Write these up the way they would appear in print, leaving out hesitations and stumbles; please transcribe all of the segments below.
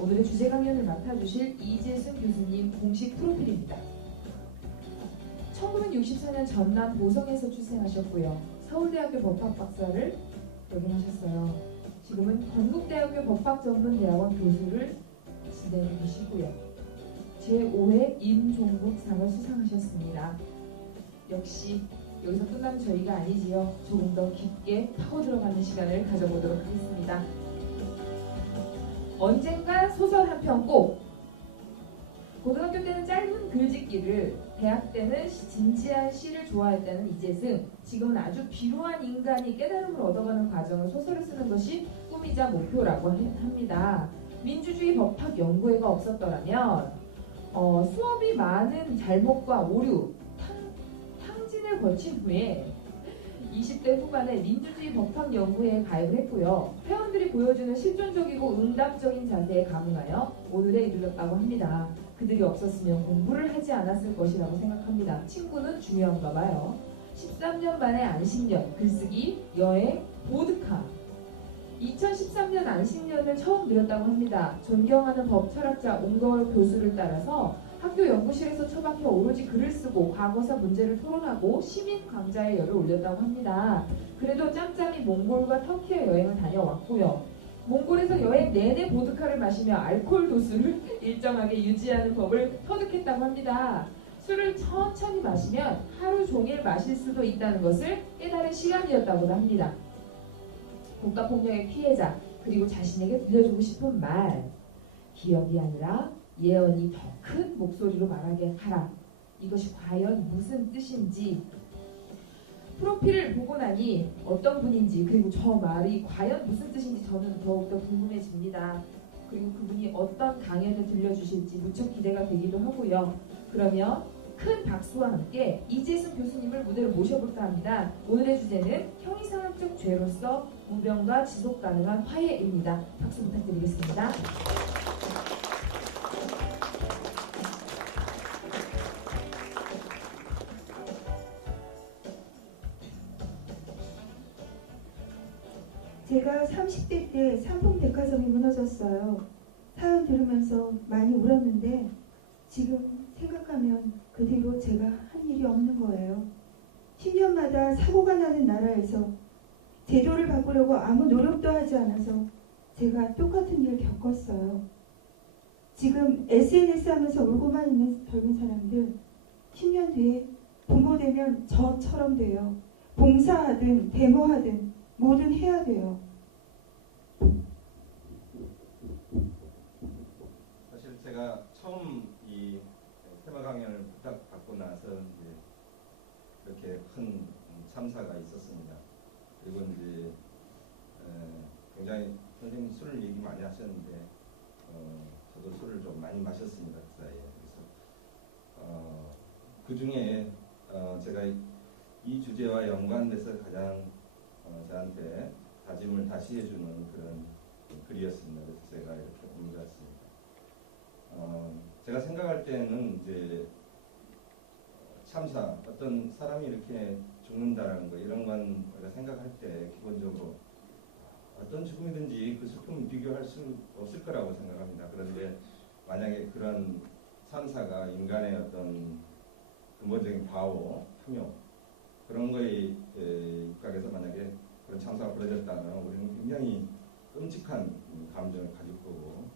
오늘의 주제 강연을 맡아주실 이재승 교수님 공식 프로필입니다. 1964년 전남 보성에서 출생하셨고요. 서울대학교 법학박사를 역임하셨어요. 지금은 건국대학교 법학전문대학원 교수를 지내고 계시고요. 제5회 임종국상을 수상하셨습니다. 역시 여기서 끝나면 저희가 아니지요. 조금 더 깊게 파고 들어가는 시간을 가져보도록 하겠습니다. 언젠가 소설 한 편 꼭! 고등학교 때는 짧은 글짓기를, 대학 때는 진지한 시를 좋아했다는 이재승. 지금은 아주 비루한 인간이 깨달음을 얻어가는 과정을 소설을 쓰는 것이 꿈이자 목표라고 합니다. 민주주의 법학 연구회가 없었더라면 수업이 많은 잘못과 오류, 탕진을 거친 후에 20대 후반에 민주주의 법학연구회에 가입을 했고요. 회원들이 보여주는 실존적이고 응답적인 자세에 감흥하여 오늘에 이르렀다고 합니다. 그들이 없었으면 공부를 하지 않았을 것이라고 생각합니다. 친구는 중요한가 봐요. 13년 만에 안식년, 글쓰기, 여행, 보드카. 2013년 안식년을 처음 누렸다고 합니다. 존경하는 법 철학자 옹걸 교수를 따라서 학교 연구실에서 처박혀 오로지 글을 쓰고 과거사 문제를 토론하고 시민 강좌에 열을 올렸다고 합니다. 그래도 짬짬이 몽골과 터키에 여행을 다녀왔고요. 몽골에서 여행 내내 보드카를 마시며 알코올 도수를 일정하게 유지하는 법을 터득했다고 합니다. 술을 천천히 마시면 하루 종일 마실 수도 있다는 것을 깨달은 시간이었다고 합니다. 국가폭력의 피해자, 그리고 자신에게 들려주고 싶은 말, 기억이 아니라 예언이 더 큰 목소리로 말하게 하라. 이것이 과연 무슨 뜻인지, 프로필을 보고 나니 어떤 분인지, 그리고 저 말이 과연 무슨 뜻인지 저는 더욱더 궁금해집니다. 그리고 그분이 어떤 강연을 들려주실지 무척 기대가 되기도 하고요. 그러면 큰 박수와 함께 이재승 교수님을 무대로 모셔볼까 합니다. 오늘의 주제는 형이상학적 죄로서 무병과 지속 가능한 화해입니다. 박수 부탁드리겠습니다. 제가 30대 때 삼풍백화점이 무너졌어요. 사연 들으면서 많이 울었는데 지금 생각하면 그 뒤로 제가 한 일이 없는 거예요. 10년마다 사고가 나는 나라에서 제도를 바꾸려고 아무 노력도 하지 않아서 제가 똑같은 일을 겪었어요. 지금 SNS 하면서 울고만 있는 젊은 사람들, 10년 뒤에 부모 되면 저처럼 돼요. 봉사하든 데모하든 뭐든 해야 돼요. 사실 제가 처음 이 테마 강연을 부탁받고 나서 이제 그렇게 큰 참사가 있었습니다. 그리고 이제 굉장히 선생님 술을 얘기 많이 하셨는데 저도 술을 좀 많이 마셨습니다, 그 사이에. 그래서 그 중에 제가 이 주제와 연관돼서 가장 저한테 다짐을 다시 해주는 그런 글이었습니다. 그래서 제가 이렇게 옮겨왔습니다. 제가 생각할 때는 이제 참사, 어떤 사람이 이렇게 죽는다는 거, 이런 건 우리가 생각할 때 기본적으로 어떤 죽음이든지 그 슬픔을 비교할 수 없을 거라고 생각합니다. 그런데 만약에 그런 참사가 인간의 어떤 근본적인 과오, 탐욕, 그런 거에 입각해서 만약에 그런 참사가 벌어졌다면 우리는 굉장히 끔찍한 감정을 가질 거고,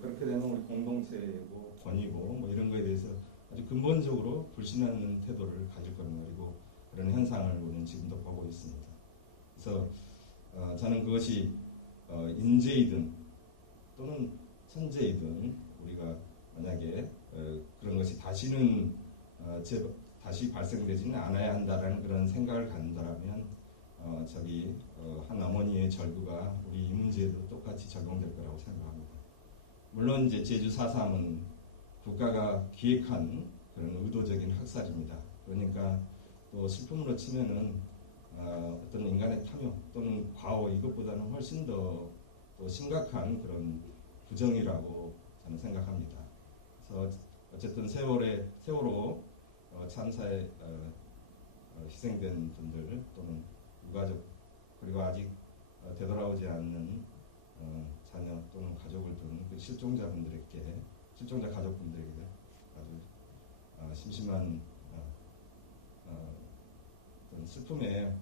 그렇게 되면 우리 공동체고 권위고 뭐 이런 거에 대해서 아주 근본적으로 불신하는 태도를 가질 겁니다. 그리고 그런 현상을 우리는 지금도 보고 있습니다. 그래서 저는 그것이 인재이든 또는 천재이든 우리가 만약에 그런 것이 다시는 다시 발생되지는 않아야 한다라는 그런 생각을 갖는다면 한 어머니의 절규가 우리 이 문제에도 똑같이 적용될 거라고 생각합니다. 물론 이제 제주 4.3은 국가가 기획한 그런 의도적인 학살입니다. 그러니까 또 슬픔으로 치면은 어떤 인간의 탐욕 또는 과오, 이것보다는 훨씬 더 심각한 그런 부정이라고 저는 생각합니다. 그래서 어쨌든 세월호 참사에 희생된 분들 또는 유가족, 그리고 아직 되돌아오지 않는 자녀 또는 가족을 둔 그 실종자분들에게, 실종자 가족분들에게 아주 심심한 어떤 슬픔에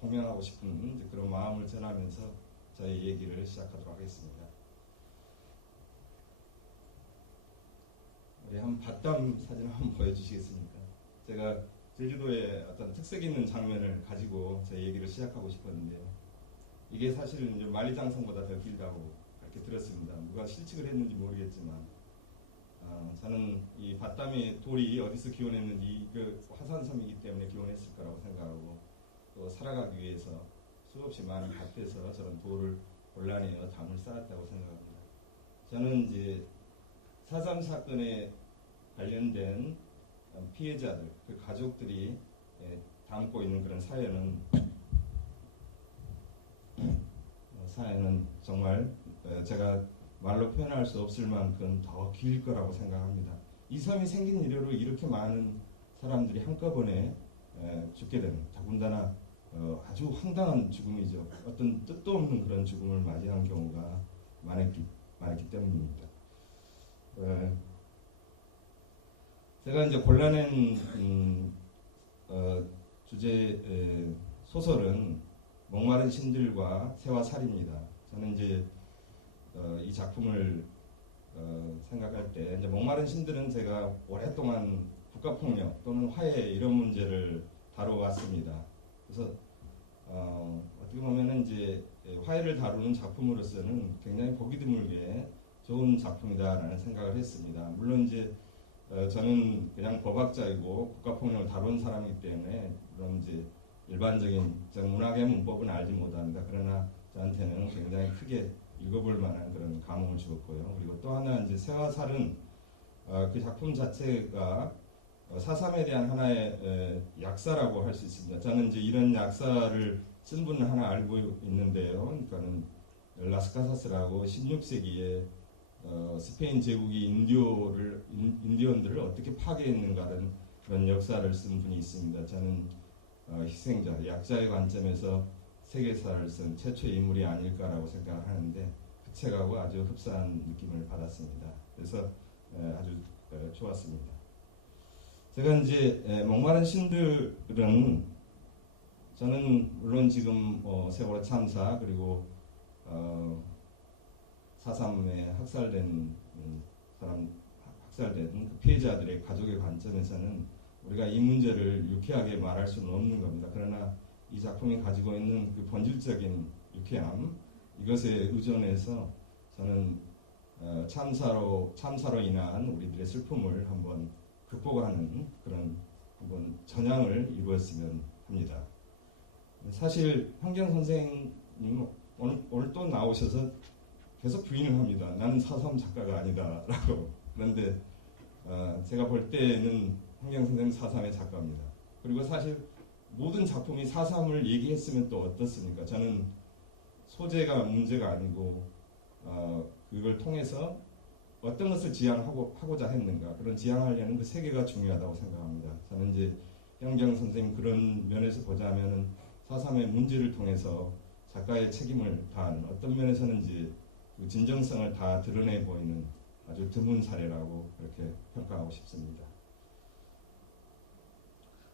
공명하고 싶은 이제 그런 마음을 전하면서 저희 얘기를 시작하도록 하겠습니다. 우리 한 밭담 사진 한번 보여주시겠습니까? 제가 제주도의 어떤 특색 있는 장면을 가지고 제 얘기를 시작하고 싶었는데요. 이게 사실은 이제 만리장성보다 더 길다고 그렇게 들었습니다. 누가 실측을 했는지 모르겠지만 저는 이 밭담의 돌이 어디서 기원했는지 그 화산섬이기 때문에 기원했을 거라고 생각하고 또 살아가기 위해서 수없이 많은 밭에서 저런 돌을 골라내어 담을 쌓았다고 생각합니다. 저는 이제 4.3 사건에 관련된 피해자들, 그 가족들이 담고 있는 그런 사연은 정말 제가 말로 표현할 수 없을 만큼 더 길 거라고 생각합니다. 이 섬이 생긴 이래로 이렇게 많은 사람들이 한꺼번에 죽게 되는, 더군다나 아주 황당한 죽음이죠. 어떤 뜻도 없는 그런 죽음을 맞이한 경우가 많았기 때문입니다. 제가 이제 골라낸 주제 소설은 목마른 신들과 새와 살입니다. 저는 이제 이 작품을 생각할 때 이제 목마른 신들은 제가 오랫동안 국가폭력 또는 화해 이런 문제를 다뤄왔습니다. 그래서 어떻게 보면은 이제 화해를 다루는 작품으로서는 굉장히 보기 드물게 좋은 작품이다라는 생각을 했습니다. 물론 이제 저는 그냥 법학자이고 국가폭력을 다룬 사람이기 때문에 물론 이제 일반적인 문학의 문법은 알지 못합니다. 그러나 저한테는 굉장히 크게 읽어볼 만한 그런 감흥을 주었고요. 그리고 또 하나 이제 새와 살은 그 작품 자체가 4.3에 대한 하나의 약사라고 할 수 있습니다. 저는 이제 이런 약사를 쓴 분을 하나 알고 있는데요. 그러니까는 라스카사스라고 16세기에 스페인 제국이 인디언들을 어떻게 파괴했는가라는 그런 역사를 쓴 분이 있습니다. 저는 희생자, 약자의 관점에서 세계사를 쓴 최초의 인물이 아닐까라고 생각하는데 그 책하고 아주 흡사한 느낌을 받았습니다. 그래서 아주 좋았습니다. 제가 이제 목마른 신들은 저는 물론 지금 세월호 참사 그리고 4.3에 학살된 그 피해자들의 가족의 관점에서는 우리가 이 문제를 유쾌하게 말할 수는 없는 겁니다. 그러나 이 작품이 가지고 있는 그 본질적인 유쾌함, 이것에 의존해서 저는 참사로 인한 우리들의 슬픔을 한번 극복하는 그런 한번 전향을 이루었으면 합니다. 사실 현경 선생님 오늘 또 나오셔서 계속 부인을 합니다. 나는 4.3 작가가 아니다라고. 그런데 제가 볼 때는 현경 선생님 4.3의 작가입니다. 그리고 사실 모든 작품이 4.3을 얘기했으면 또 어떻습니까? 저는 소재가 문제가 아니고 그걸 통해서 어떤 것을 지향하고자 했는가, 그런 지향하려는 그 세계가 중요하다고 생각합니다. 저는 이제 현경 선생님 그런 면에서 보자면은 4.3의 문제를 통해서 작가의 책임을 다한, 어떤 면에서는 이제 그 진정성을 다 드러내 보이는 아주 드문 사례라고 그렇게 평가하고 싶습니다.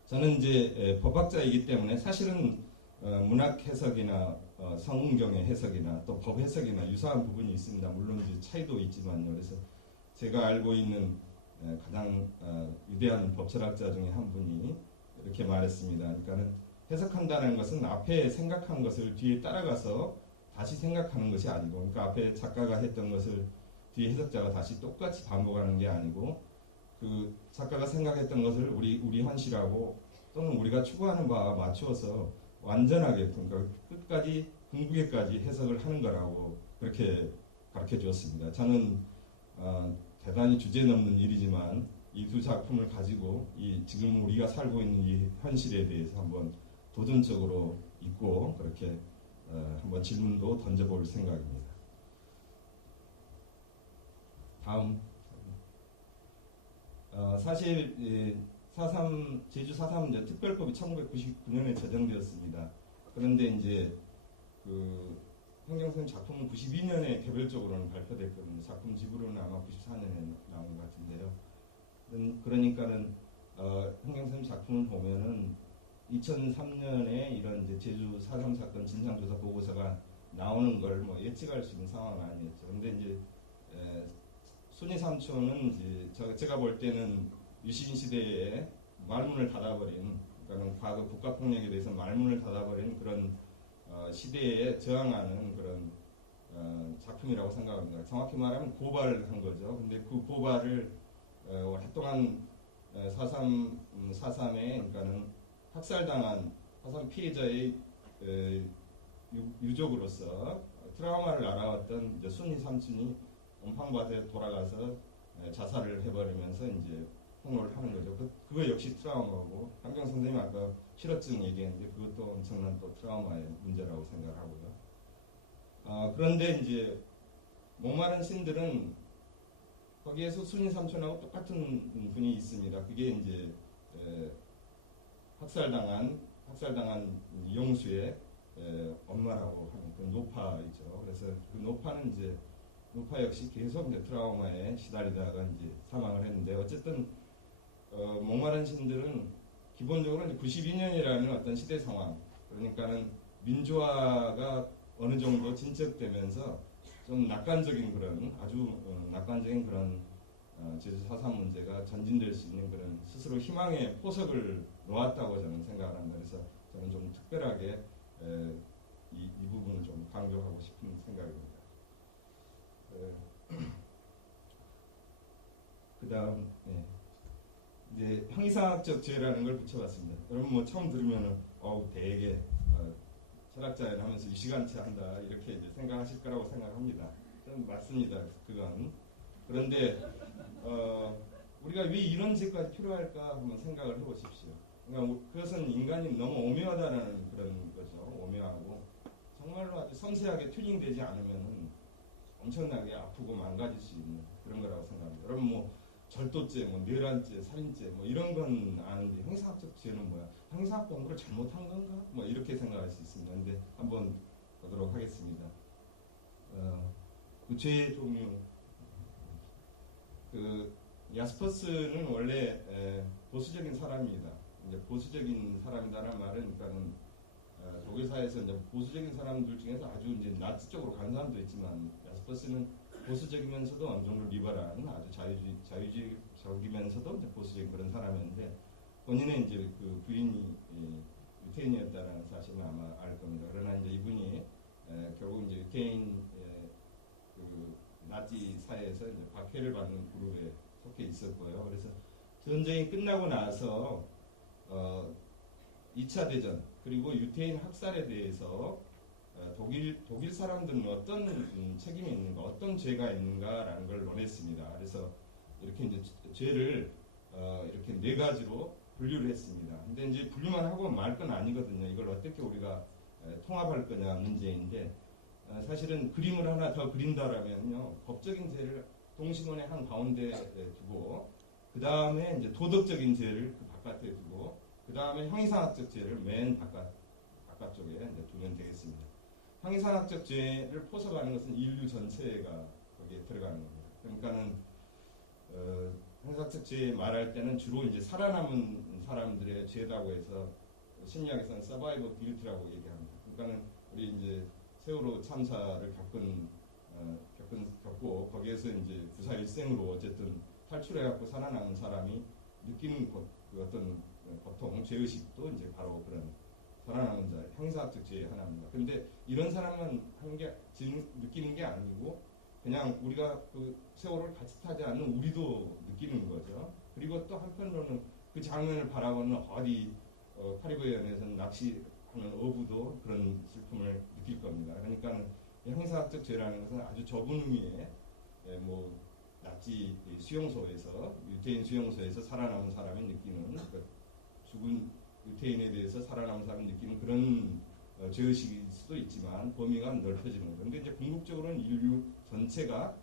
저는 이제 법학자이기 때문에 사실은 문학 해석이나 성경의 해석이나 또 법 해석이나 유사한 부분이 있습니다. 물론 이제 차이도 있지만요. 그래서 제가 알고 있는 가장 위대한 법철학자 중에 한 분이 이렇게 말했습니다. 그러니까는 해석한다는 것은 앞에 생각한 것을 뒤에 따라가서 다시 생각하는 것이 아니고, 그러니까 앞에 작가가 했던 것을 뒤에 해석자가 다시 똑같이 반복하는 게 아니고, 그 작가가 생각했던 것을 우리 현실하고 또는 우리가 추구하는 바와 맞추어서 완전하게, 그러니까 끝까지 궁극에까지 해석을 하는 거라고 그렇게 가르쳐 주었습니다. 저는 대단히 주제넘는 일이지만 이 두 작품을 가지고 지금 우리가 살고 있는 이 현실에 대해서 한번 도전적으로 읽고 그렇게 한번 질문도 던져볼 생각입니다. 다음. 사실 제주 4.3 특별법이 1999년에 제정되었습니다. 그런데 이제 그 황경선 작품은 92년에 개별적으로는 발표됐거든요. 작품 집으로는 아마 94년에 나온 것 같은데요. 그러니까는 황경선 작품을 보면은 2003년에 이런 이제 제주 4.3 사건 진상조사 보고서가 나오는 걸 뭐 예측할 수 있는 상황은 아니었죠. 근데 이제 순위 삼촌은 이제 제가 볼 때는 유신 시대에 말문을 닫아버린, 그러니까 과거 국가폭력에 대해서 말문을 닫아버린 그런 시대에 저항하는 그런 작품이라고 생각합니다. 정확히 말하면 고발을 한 거죠. 근데 그 고발을 오랫동안 4.3에 그러니까는 학살당한 4.3 피해자의 유족으로서 트라우마를 알아왔던 이제 순위 삼촌이 온팡밭에 돌아가서 자살을 해버리면서 이제 폭로를 하는 거죠. 그거 역시 트라우마고, 한경 선생님 아까 실어증 얘기했는데 그것도 엄청난 또 트라우마의 문제라고 생각하고요. 그런데 이제 목마른 신들은 거기에서 순위 삼촌하고 똑같은 분이 있습니다. 그게 이제 학살당한 영수의 엄마라고 하는 그 노파이죠. 그래서 그 노파는 이제 노파 역시 계속 이제 트라우마에 시달리다가 이제 사망을 했는데, 어쨌든 목마른 신들은 기본적으로 이제 92년이라는 어떤 시대 상황, 그러니까는 민주화가 어느 정도 진척되면서 좀 낙관적인 그런 아주 낙관적인 그런 제주 4.3 문제가 전진될 수 있는 그런 스스로 희망의 포석을 놓았다고 저는 생각을 합니다. 그래서 저는 좀 특별하게 이 부분을 좀 강조하고 싶은 생각입니다. 그 다음 이제 형이상학적 죄라는 걸 붙여봤습니다. 여러분 뭐 처음 들으면은 되게 철학자연 하면서 유시간치 한다 이렇게 이제 생각하실 거라고 생각합니다. 좀 맞습니다. 그건. 그런데 우리가 왜 이런 죄까지 필요할까 한번 생각을 해보십시오. 그러니까 그것은 인간이 너무 오묘하다는 그런 거죠. 오묘하고 정말로 아주 섬세하게 튜닝되지 않으면은 엄청나게 아프고 망가질 수 있는 그런 거라고 생각합니다. 여러분 뭐 절도죄, 뭐 뇌란죄, 살인죄 뭐 이런 건 아는데 형사학적 죄는 뭐야? 형사학 공부를 잘못한 건가? 뭐 이렇게 생각할 수 있습니다. 근데 한번 보도록 하겠습니다. 그 죄의 종류. 그 야스퍼스는 원래 보수적인 사람입니다. 이제 보수적인 사람이다라는 말은 그러니까는 독일 사회에서 이제 보수적인 사람들 중에서 아주 이제 나치 쪽으로 가는 사람도 있지만, 야스퍼스는 보수적이면서도 어느 정도 리버럴한 아주 자유주의적이면서도 이제 보수적인 그런 사람이었는데, 본인의 이제 그 부인이 유태인이었다는 사실은 아마 알 겁니다. 그러나 이제 이분이 결국 이제 유태인 그 나치 사회에서 이제 박해를 받는 그룹에 속해 있었고요. 그래서 전쟁이 끝나고 나서 2차 대전 그리고 유태인 학살에 대해서 독일 사람들은 어떤 책임이 있는가, 어떤 죄가 있는가라는 걸 논했습니다. 그래서 이렇게 이제 죄를 이렇게 4가지로 분류를 했습니다. 근데 이제 분류만 하고 말 건 아니거든요. 이걸 어떻게 우리가 통합할 거냐 문제인데, 사실은 그림을 하나 더 그린다라면요, 법적인 죄를 동심원의 한 가운데 두고, 그 다음에 이제 도덕적인 죄를 그 바깥에 두고, 그 다음에 형이상학적 죄를 맨 바깥쪽에 이제 두면 되겠습니다. 형이상학적 죄를 포섭하는 것은 인류 전체가 거기에 들어가는 겁니다. 그러니까는 형이상학적 죄 말할 때는 주로 이제 살아남은 사람들의 죄라고 해서 심리학에서는 서바이버 길트라고 얘기합니다. 그러니까는 우리 이제 세월호 참사를 겪고 거기에서 이제 구사일생으로 어쨌든 탈출해갖고 살아남은 사람이 느끼는 그 어떤 보통 죄의식도 이제 바로 그런 살아남은 자 형사학적 죄의 하나입니다. 그런데 이런 사람만 느끼는 게 아니고 그냥 우리가 그 세월호를 같이 타지 않는 우리도 느끼는 거죠. 그리고 또 한편으로는 그 장면을 바라보는 어디 카리브해안에서는 낚시하는 어부도 그런 슬픔을 느낄 겁니다. 그러니까 형사학적 죄라는 것은 아주 좁은 의미의 뭐 나치 수용소에서 유태인 수용소에서 살아남은 사람이 느끼는 죽은 유태인에 대해서 살아남은 사람이 느끼는 그런 죄의식일 수도 있지만 범위가 넓혀지는 거죠. 근데 이제 궁극적으로는 인류 전체가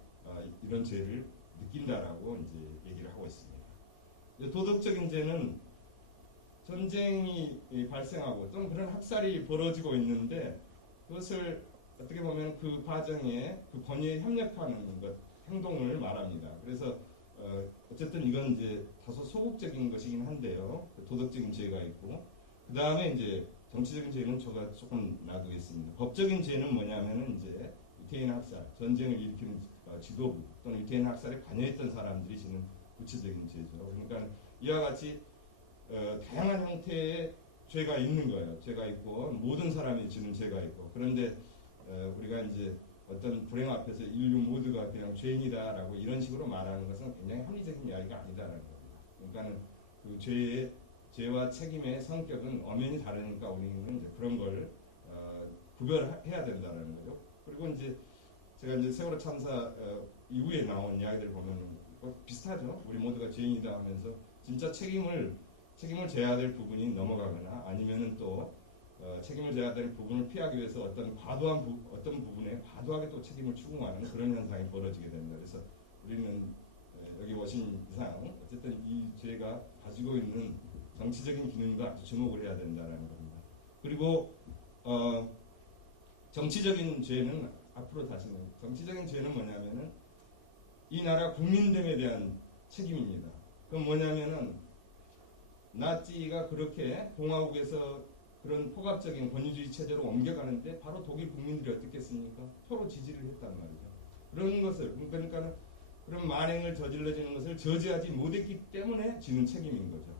이런 죄를 느낀다라고 이제 얘기를 하고 있습니다. 도덕적인 죄는 전쟁이 발생하고 또 그런 학살이 벌어지고 있는데 그것을 어떻게 보면 그 과정에 그 권위에 협력하는 것, 행동을 말합니다. 그래서 어쨌든 이건 이제 다소 소극적인 것이긴 한데요. 도덕적인 죄가 있고, 그 다음에 이제 정치적인 죄는 제가 조금 놔두겠습니다. 법적인 죄는 뭐냐면은 이제 유태인 학살, 전쟁을 일으키는 지도부 또는 유태인 학살에 관여했던 사람들이 지는 구체적인 죄죠. 그러니까 이와 같이 다양한 형태의 죄가 있는 거예요. 죄가 있고 모든 사람이 지는 죄가 있고, 그런데 우리가 이제 어떤 불행 앞에서 인류 모두가 그냥 죄인이다라고 이런 식으로 말하는 것은 굉장히 합리적인 이야기가 아니다라는 겁니다. 그러니까는 그 죄와 책임의 성격은 엄연히 다르니까 우리는 이제 그런 걸 구별해야 된다는 거죠. 그리고 이제 제가 이제 세월호 참사 이후에 나온 이야기들 보면 비슷하죠. 우리 모두가 죄인이다 하면서 진짜 책임을 져야 될 부분이 넘어가거나 아니면은 또 책임을 져야 될 부분을 피하기 위해서 어떤 부분에 과도하게 또 책임을 추궁하는 그런 현상이 벌어지게 됩니다. 그래서 우리는 여기 오신 이상 어쨌든 이 죄가 가지고 있는 정치적인 기능도 아주 주목을 해야 된다는 겁니다. 그리고 정치적인 죄는 앞으로 다시는 정치적인 죄는 뭐냐면은 이 나라 국민됨에 대한 책임입니다. 그건 뭐냐면은 나치가 그렇게 공화국에서 그런 포괄적인 권위주의 체제로 옮겨가는데 바로 독일 국민들이 어떻게 했습니까? 표로 지지를 했단 말이죠. 그런 것을 그러니까 그런 만행을 저질러지는 것을 저지하지 못했기 때문에 지는 책임인 거죠.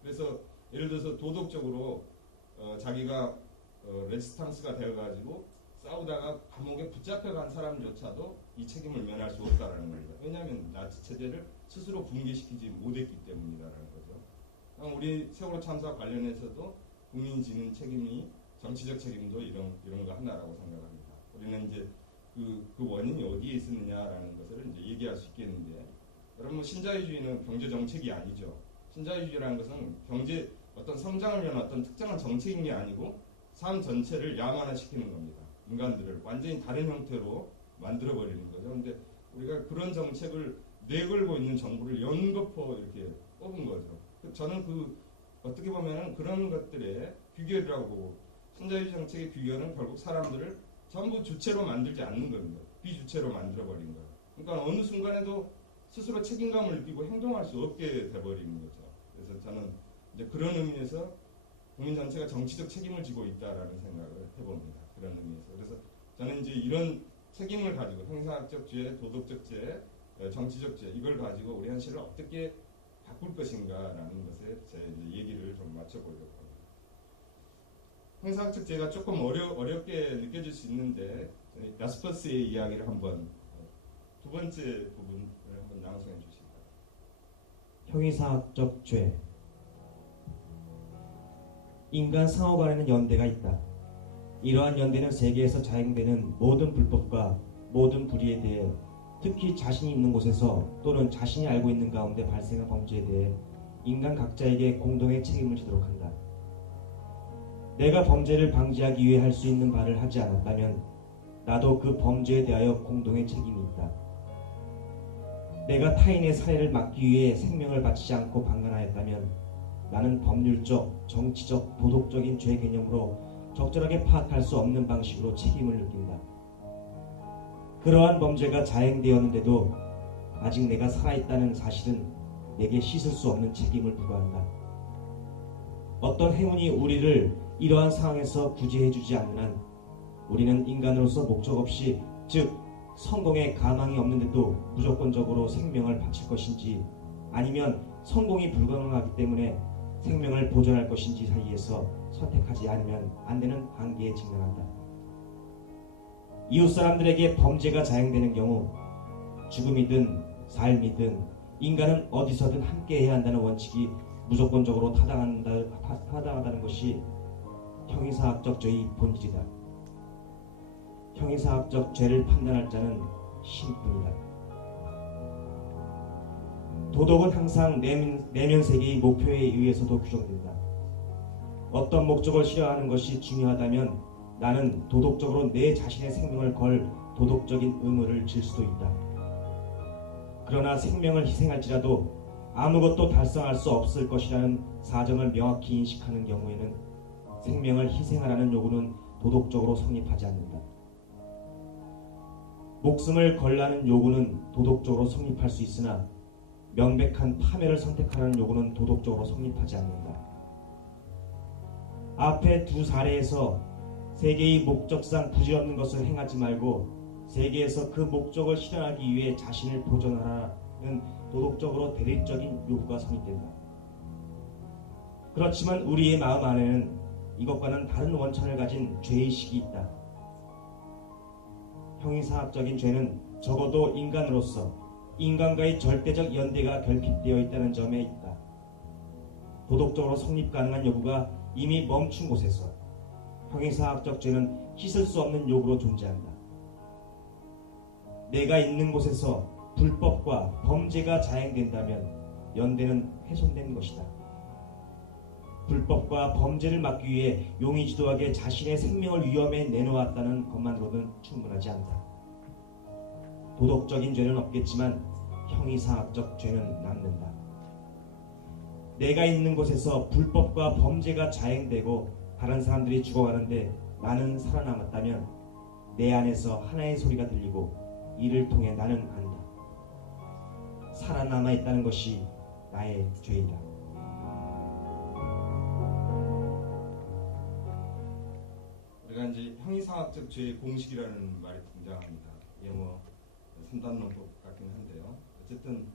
그래서 예를 들어서 도덕적으로 자기가 레지스탕스가 되어가지고 싸우다가 감옥에 붙잡혀간 사람조차도 이 책임을 면할 수 없다라는 겁니다. 왜냐하면 나치 체제를 스스로 붕괴시키지 못했기 때문이라는 거죠. 우리 세월호 참사 관련해서도 국민이 지는 책임이 정치적 책임도 이런 거 하나라고 생각합니다. 우리는 이제 그 원인이 어디에 있었느냐라는 것을 이제 얘기할 수 있겠는데, 여러분 신자유주의는 경제 정책이 아니죠. 신자유주의라는 것은 경제 어떤 성장을 위한 어떤 특정한 정책인 게 아니고 삶 전체를 야만화시키는 겁니다. 인간들을 완전히 다른 형태로 만들어 버리는 거죠. 근데 우리가 그런 정책을 내걸고 있는 정부를 연거푸 이렇게 뽑은 거죠. 저는 어떻게 보면은 그런 것들의 규결이라고 보고, 신자유주의 정책의 규결은 결국 사람들을 전부 주체로 만들지 않는 겁니다. 비주체로 만들어버린 거예요. 그러니까 어느 순간에도 스스로 책임감을 느끼고 행동할 수 없게 돼버리는 거죠. 그래서 저는 이제 그런 의미에서 국민 전체가 정치적 책임을 지고 있다라는 생각을 해봅니다. 그런 의미에서. 그래서 저는 이제 이런 책임을 가지고 형사학적 죄, 도덕적 죄, 정치적 죄 이걸 가지고 우리 현실을 어떻게 바꿀 것인가라는 것에 제 얘기를 좀 맞춰보려고 합니다. 형사학적 죄가 조금 어렵게 느껴질 수 있는데 야스퍼스의 이야기를 한번 두 번째 부분을 한번 낭송해 주실까요? 형이사학적 죄. 인간 상호 간에는 연대가 있다. 이러한 연대는 세계에서 자행되는 모든 불법과 모든 불의에 대해, 특히 자신이 있는 곳에서 또는 자신이 알고 있는 가운데 발생한 범죄에 대해 인간 각자에게 공동의 책임을 지도록 한다. 내가 범죄를 방지하기 위해 할 수 있는 바를 하지 않았다면 나도 그 범죄에 대하여 공동의 책임이 있다. 내가 타인의 살해를 막기 위해 생명을 바치지 않고 방관하였다면 나는 법률적, 정치적, 도덕적인 죄 개념으로 적절하게 파악할 수 없는 방식으로 책임을 느낀다. 그러한 범죄가 자행되었는데도 아직 내가 살아있다는 사실은 내게 씻을 수 없는 책임을 부과한다. 어떤 행운이 우리를 이러한 상황에서 구제해주지 않는 한 우리는 인간으로서 목적 없이, 즉 성공에 가망이 없는데도 무조건적으로 생명을 바칠 것인지, 아니면 성공이 불가능하기 때문에 생명을 보존할 것인지 사이에서 선택하지 않으면 안 되는 한계에 직면한다. 이웃 사람들에게 범죄가 자행되는 경우 죽음이든 삶이든 인간은 어디서든 함께해야 한다는 원칙이 무조건적으로 타당하다는 것이 형이사학적 죄의 본질이다. 형이사학적 죄를 판단할 자는 신뿐이다. 도덕은 항상 내면 세계의 목표에 의해서도 규정된다. 어떤 목적을 실현하는 것이 중요하다면 나는 도덕적으로 내 자신의 생명을 걸 도덕적인 의무를 질 수도 있다. 그러나 생명을 희생할지라도 아무것도 달성할 수 없을 것이라는 사정을 명확히 인식하는 경우에는 생명을 희생하라는 요구는 도덕적으로 성립하지 않는다. 목숨을 걸라는 요구는 도덕적으로 성립할 수 있으나 명백한 파멸을 선택하라는 요구는 도덕적으로 성립하지 않는다. 앞에 두 사례에서 세계의 목적상 부질없는 것을 행하지 말고 세계에서 그 목적을 실현하기 위해 자신을 보존하라는 도덕적으로 대립적인 요구가 성립된다. 그렇지만 우리의 마음 안에는 이것과는 다른 원천을 가진 죄의식이 있다. 형이상학적인 죄는 적어도 인간으로서 인간과의 절대적 연대가 결핍되어 있다는 점에 있다. 도덕적으로 성립 가능한 요구가 이미 멈춘 곳에서 형이상학적 죄는 씻을 수 없는 요구로 존재한다. 내가 있는 곳에서 불법과 범죄가 자행된다면 연대는 훼손된 것이다. 불법과 범죄를 막기 위해 용의주도하게 자신의 생명을 위험에 내놓았다는 것만으로는 충분하지 않다. 도덕적인 죄는 없겠지만 형이상학적 죄는 남는다. 내가 있는 곳에서 불법과 범죄가 자행되고 다른 사람들이 죽어가는데 나는 살아남았다면 내 안에서 하나의 소리가 들리고 이를 통해 나는 안다. 살아남아 있다는 것이 나의 죄이다. 우리가 이제 형이상학적 죄의 공식이라는 말이 등장합니다. 이게 뭐 3단 논법 같긴 한데요. 어쨌든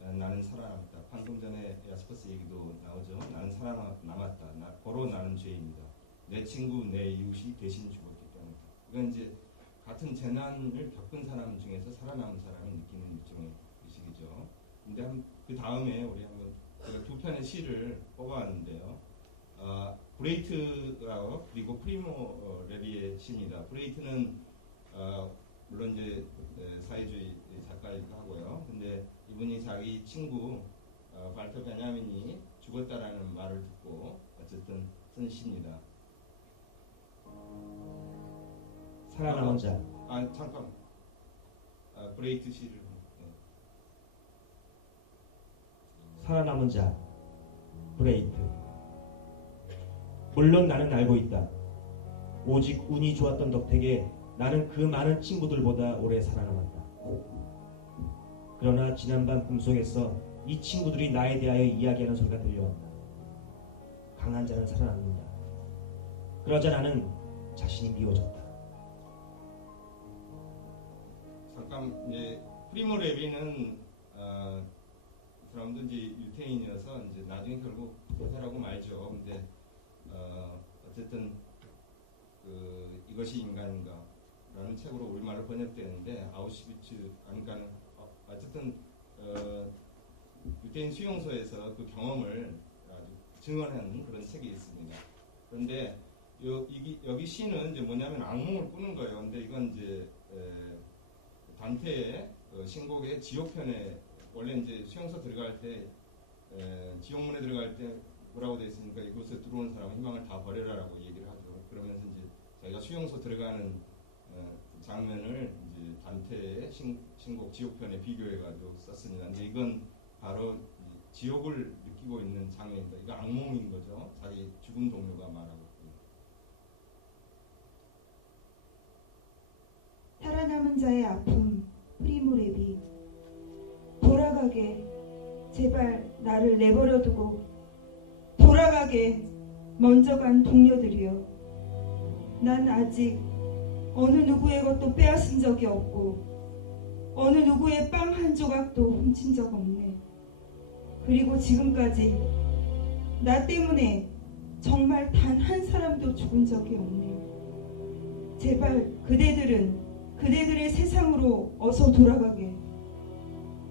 나는 살아남았다. 방금 전에 야스퍼스 얘기도 나오죠. 나는 살아남았다. 고로 나는 죄인이다. 내 친구, 내 이웃이 대신 죽었기 때문이다. 이건 이제 같은 재난을 겪은 사람 중에서 살아남은 사람이 느끼는 일종의 의식이죠. 근데 그 다음에 우리 한번 제가 두 편의 시를 뽑아왔는데요. 브레이트하고 그리고 프리모 레비의 시입니다. 브레이트는 물론 이제 사회주의 작가이기도 하고요. 근데 이분이 자기 친구 발터 베냐민이 죽었다라는 말을 듣고 어쨌든 쓴 시입니다. 살아남은 자. 잠깐. 브레이트 시를. 살아남은 자. 브레이트. 물론 나는 알고 있다. 오직 운이 좋았던 덕택에 나는 그 많은 친구들보다 오래 살아남았다. 그러나 지난밤 꿈속에서 이 친구들이 나에 대하여 이야기하는 소리가 들려왔다. 강한 자는 살아남는다. 그러자 나는 자신이 미워졌다. 잠깐 이제 프리모 레비는 그 사람도 이제 유태인이어서 이제 나중에 결국 사살하고 말죠. 근데 어쨌든 이것이 인간인가라는 책으로 우리말로 번역되는데 아우슈비츠 그러니까는 어쨌든 유태인 수용소에서 그 경험을 아주 증언하는 그런 책이 있습니다. 그런데 여기 시는 이제 뭐냐면 악몽을 꾸는 거예요. 근데 이건 이제 단테의 신곡의 지옥편에 원래 이제 수용소 들어갈 때 지옥문에 들어갈 때 뭐라고 되어 있으니까 이곳에 들어오는 사람은 희망을 다 버려라라고 얘기를 하죠. 그러면서 이제 자기가 수용소 들어가는 장면을 이제 단테의 신곡 지옥편에 비교해가지고 썼습니다. 근데 이건 바로 지옥을 느끼고 있는 장면입니다. 이거 악몽인 거죠. 자기 죽은 동료가 말하고 있고요. 살아남은 자의 아픔, 프리모 레비. 돌아가게, 제발 나를 내버려두고 돌아가게, 먼저 간 동료들이여. 난 아직 어느 누구의 것도 빼앗은 적이 없고 어느 누구의 빵 한 조각도 훔친 적 없네. 그리고 지금까지 나 때문에 정말 단 한 사람도 죽은 적이 없네. 제발 그대들의 세상으로 어서 돌아가게.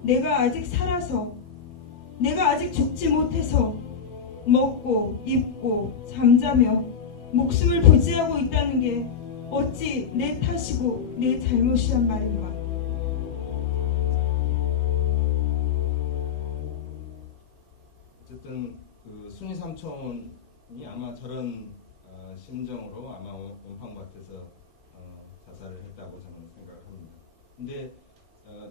내가 아직 살아서, 내가 아직 죽지 못해서 먹고 입고 잠자며 목숨을 부지하고 있다는 게 어찌 내 탓이고 내 잘못이란 말인가. 어쨌든 그 순이 삼촌이 아마 저런 심정으로 아마 온팡밭에서 자살을 했다고 저는 생각을 합니다. 근데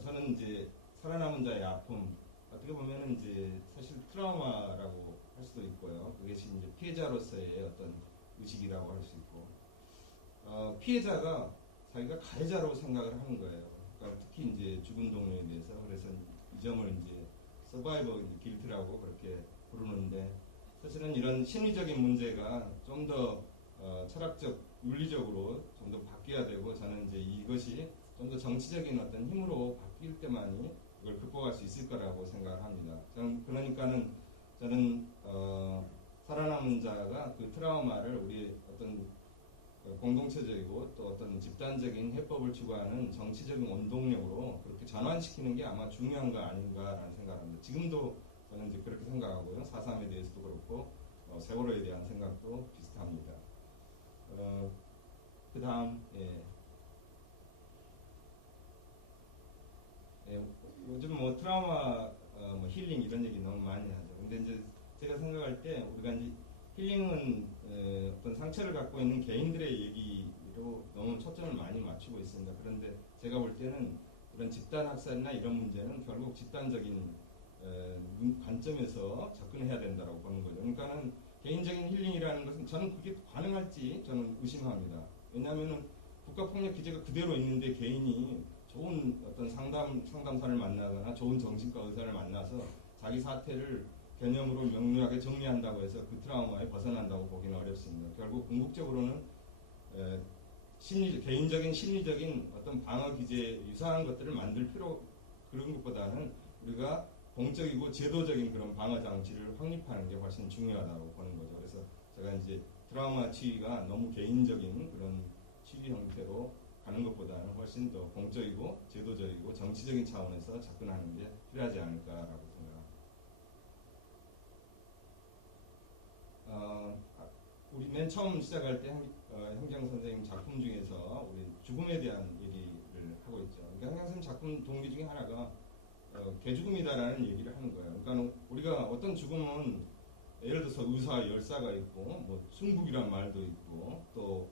저는 이제 살아남은 자의 아픔 어떻게 보면은 이제 사실 트라우마라고 할 수도 있고요. 그것이 이제 피해자로서의 어떤 의식이라고 할 수 있고 피해자가 자기가 가해자로 생각을 하는 거예요. 죽은 동료에 대해서. 그래서 이 점을 이제 서바이버 길트라고 그렇게 부르는데, 사실은 이런 심리적인 문제가 좀 더 철학적, 윤리적으로 좀 더 바뀌어야 되고, 저는 이제 이것이 좀 더 정치적인 어떤 힘으로 바뀔 때만이 이걸 극복할 수 있을 거라고 생각을 합니다. 그러니까는 저는 살아남은 자가 그 트라우마를 우리 어떤 공동체적이고 또 어떤 집단적인 해법을 추구하는 정치적인 원동력으로 그렇게 전환시키는 게 아마 중요한 거 아닌가라는 생각합니다. 지금도 저는 이제 그렇게 생각하고요. 4.3에 대해서도 그렇고 세월호에 대한 생각도 비슷합니다. 그 다음, 요즘 뭐 트라우마 뭐 힐링 이런 얘기 너무 많이 하죠. 근데 이제 제가 생각할 때 우리가 이제 힐링은 어떤 상처를 갖고 있는 개인들의 얘기로 너무 초점을 많이 맞추고 있습니다. 그런데 제가 볼 때는 이런 집단 학살이나 이런 문제는 결국 집단적인 관점에서 접근해야 된다고 보는 거죠. 그러니까는 개인적인 힐링이라는 것은 저는 그게 가능할지 저는 의심합니다. 왜냐하면은 국가폭력 기제가 그대로 있는데 개인이 좋은 어떤 상담사를 만나거나 좋은 정신과 의사를 만나서 자기 사태를 개념으로 명료하게 정리한다고 해서 그 트라우마에 벗어난다고 보기는 어렵습니다. 결국 궁극적으로는 개인적인 심리적인 어떤 방어 기제 유사한 것들을 만들 필요, 그런 것보다는 우리가 공적이고 제도적인 그런 방어 장치를 확립하는 게 훨씬 중요하다고 보는 거죠. 그래서 제가 이제 트라우마 치유가 너무 개인적인 그런 치유 형태로 가는 것보다는 훨씬 더 공적이고 제도적이고 정치적인 차원에서 접근하는 게 필요하지 않을까라고 생각합니다. 우리 맨 처음 시작할 때 현경 선생님 작품 중에서 우리 죽음에 대한 얘기를 하고 있죠. 그러니까 현경 선생님 작품 동기 중에 하나가 개죽음이다라는 얘기를 하는 거예요. 그러니까 우리가 어떤 죽음은 예를 들어서 의사 열사가 있고 뭐 순국이란 말도 있고 또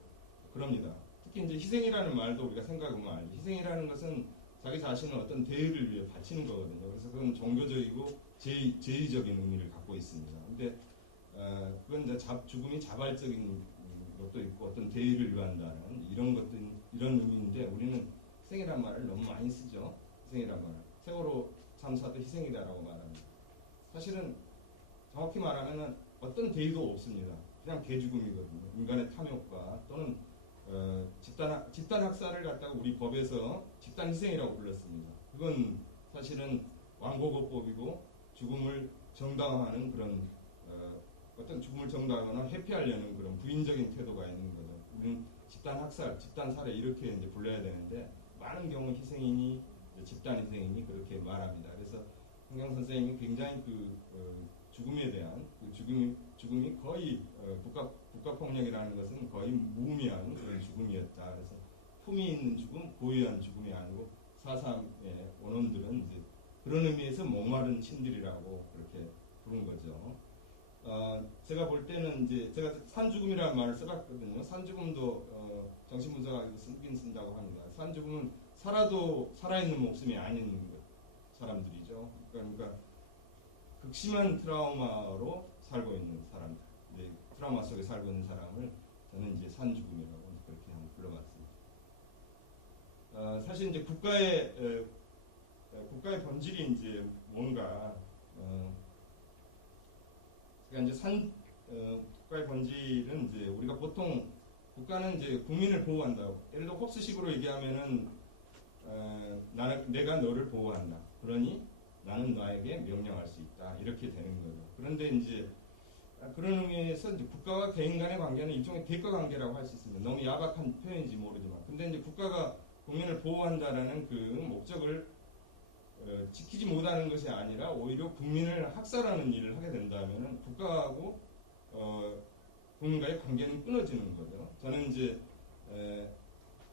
그럽니다. 특히 이제 희생이라는 말도 우리가 생각해보면 알죠. 희생이라는 것은 자기 자신을 어떤 대의를 위해 바치는 거거든요. 그래서 그건 종교적이고 제의적인 의미를 갖고 있습니다. 근데 그건 이제 죽음이 자발적인 것도 있고 어떤 대의를 위한다는 이런 것도 이런 의미인데, 우리는 희생이란 말을 너무 많이 쓰죠. 희생이란 말을. 세월호 참사도 희생이다라고 말합니다. 사실은 정확히 말하면 어떤 대의도 없습니다. 그냥 개죽음이거든요. 인간의 탐욕과 또는 집단 학살을 갖다가 우리 법에서 집단 희생이라고 불렀습니다. 그건 사실은 완고거법이고 죽음을 정당화하는 그런 어떤 죽음을 정당화하거나 회피하려는 그런 부인적인 태도가 있는 거죠. 우리는 집단 학살, 집단 살해 이렇게 이제 불러야 되는데 많은 경우 희생이니 집단 희생이니 그렇게 말합니다. 그래서 현경 선생님이 굉장히 죽음에 대한 죽음이 거의 국가폭력이라는 것은 거의 무의미한 그런 죽음이었다. 그래서 품위 있는 죽음, 고유한 죽음이 아니고 4.3의 원원들은 이제 그런 의미에서 목마른 신들이라고 그렇게 부른 거죠. 제가 볼 때는 이제 제가 산죽음이라는 말을 써봤거든요. 산죽음도 정신분석학에서 쓰긴 쓴다고 합니다. 산죽음은 살아도 살아있는 목숨이 아닌 사람들이죠. 그러니까 극심한 트라우마로 살고 있는 사람들, 트라우마 속에 살고 있는 사람을 저는 이제 산죽음이라고 그렇게 한번 불러봤습니다. 사실 이제 국가의 본질이 이제 뭔가 그러니까 이제 국가의 본질은 이제 우리가 보통 국가는 이제 국민을 보호한다고. 예를 들어 홉스식으로 얘기하면은 내가 너를 보호한다. 그러니 나는 너에게 명령할 수 있다. 이렇게 되는 거죠. 그런데 이제 그런 의미에서 이제 국가와 개인 간의 관계는 일종의 대가 관계라고 할 수 있습니다. 너무 야박한 표현인지 모르지만, 근데 이제 국가가 국민을 보호한다라는 그 목적을 지키지 못하는 것이 아니라 오히려 국민을 학살하는 일을 하게 된다면은 국가하고 국민과의 관계는 끊어지는 거죠. 저는 이제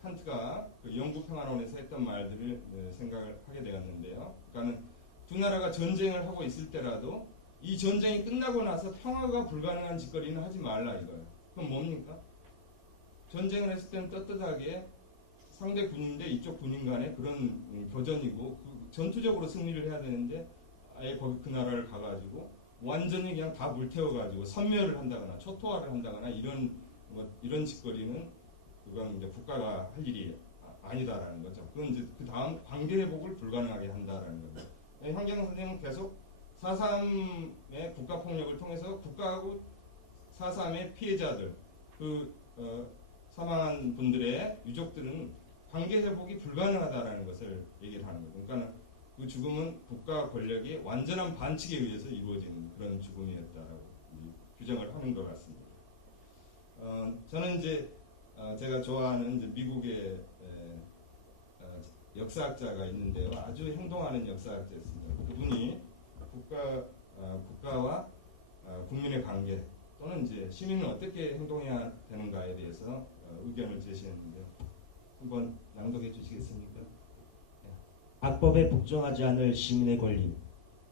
칸트가 그 영국평화론에서 했던 말들을 생각을 하게 되었는데요. 그러니까는 두 나라가 전쟁을 하고 있을 때라도 이 전쟁이 끝나고 나서 평화가 불가능한 짓거리는 하지 말라 이거예요. 그럼 뭡니까? 전쟁을 했을 때는 떳떳하게 상대 군인 대 이쪽 군인 간의 그런 교전이고 전투적으로 승리를 해야 되는데 아예 거기 그 나라를 가가지고 완전히 그냥 다 불태워가지고 섬멸을 한다거나 초토화를 한다거나 이런 짓거리는 그건 이제 국가가 할 일이 아니다라는 거죠. 그건 이제 그 다음 관계 회복을 불가능하게 한다라는 겁니다. 황교안 선생님은 계속 4.3의 국가 폭력을 통해서 국가하고 4.3의 피해자들, 사망한 분들의 유족들은 관계 회복이 불가능하다라는 것을 얘기를 하는 거죠. 그러니까 그 죽음은 국가 권력의 완전한 반칙에 의해서 이루어진 그런 죽음이었다라고 규정을 하는 것 같습니다. 저는 이제 제가 좋아하는 이제 미국의 역사학자가 있는데요. 아주 행동하는 역사학자였습니다. 그분이 국가와 국민의 관계 또는 이제 시민은 어떻게 행동해야 되는가에 대해서 의견을 제시했는데 한번 낭독해 주시겠습니까? 악법에 복종하지 않을 시민의 권리,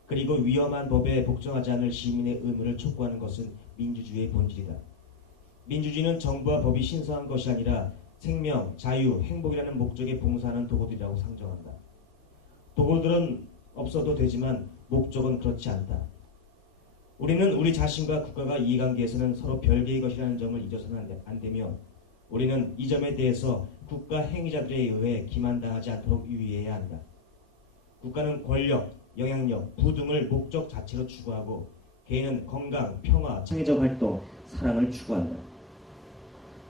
그리고 위험한 법에 복종하지 않을 시민의 의무를 촉구하는 것은 민주주의의 본질이다. 민주주의는 정부와 법이 신성한 것이 아니라 생명, 자유, 행복이라는 목적에 봉사하는 도구들이라고 상정한다. 도구들은 없어도 되지만 목적은 그렇지 않다. 우리는 우리 자신과 국가가 이해관계에서는 서로 별개의 것이라는 점을 잊어서는 안 되며 우리는 이 점에 대해서 국가 행위자들에 의해 기만당하지 않도록 유의해야 한다. 국가는 권력, 영향력, 부 등을 목적 자체로 추구하고 개인은 건강, 평화, 창의적 활동, 사랑을 추구한다.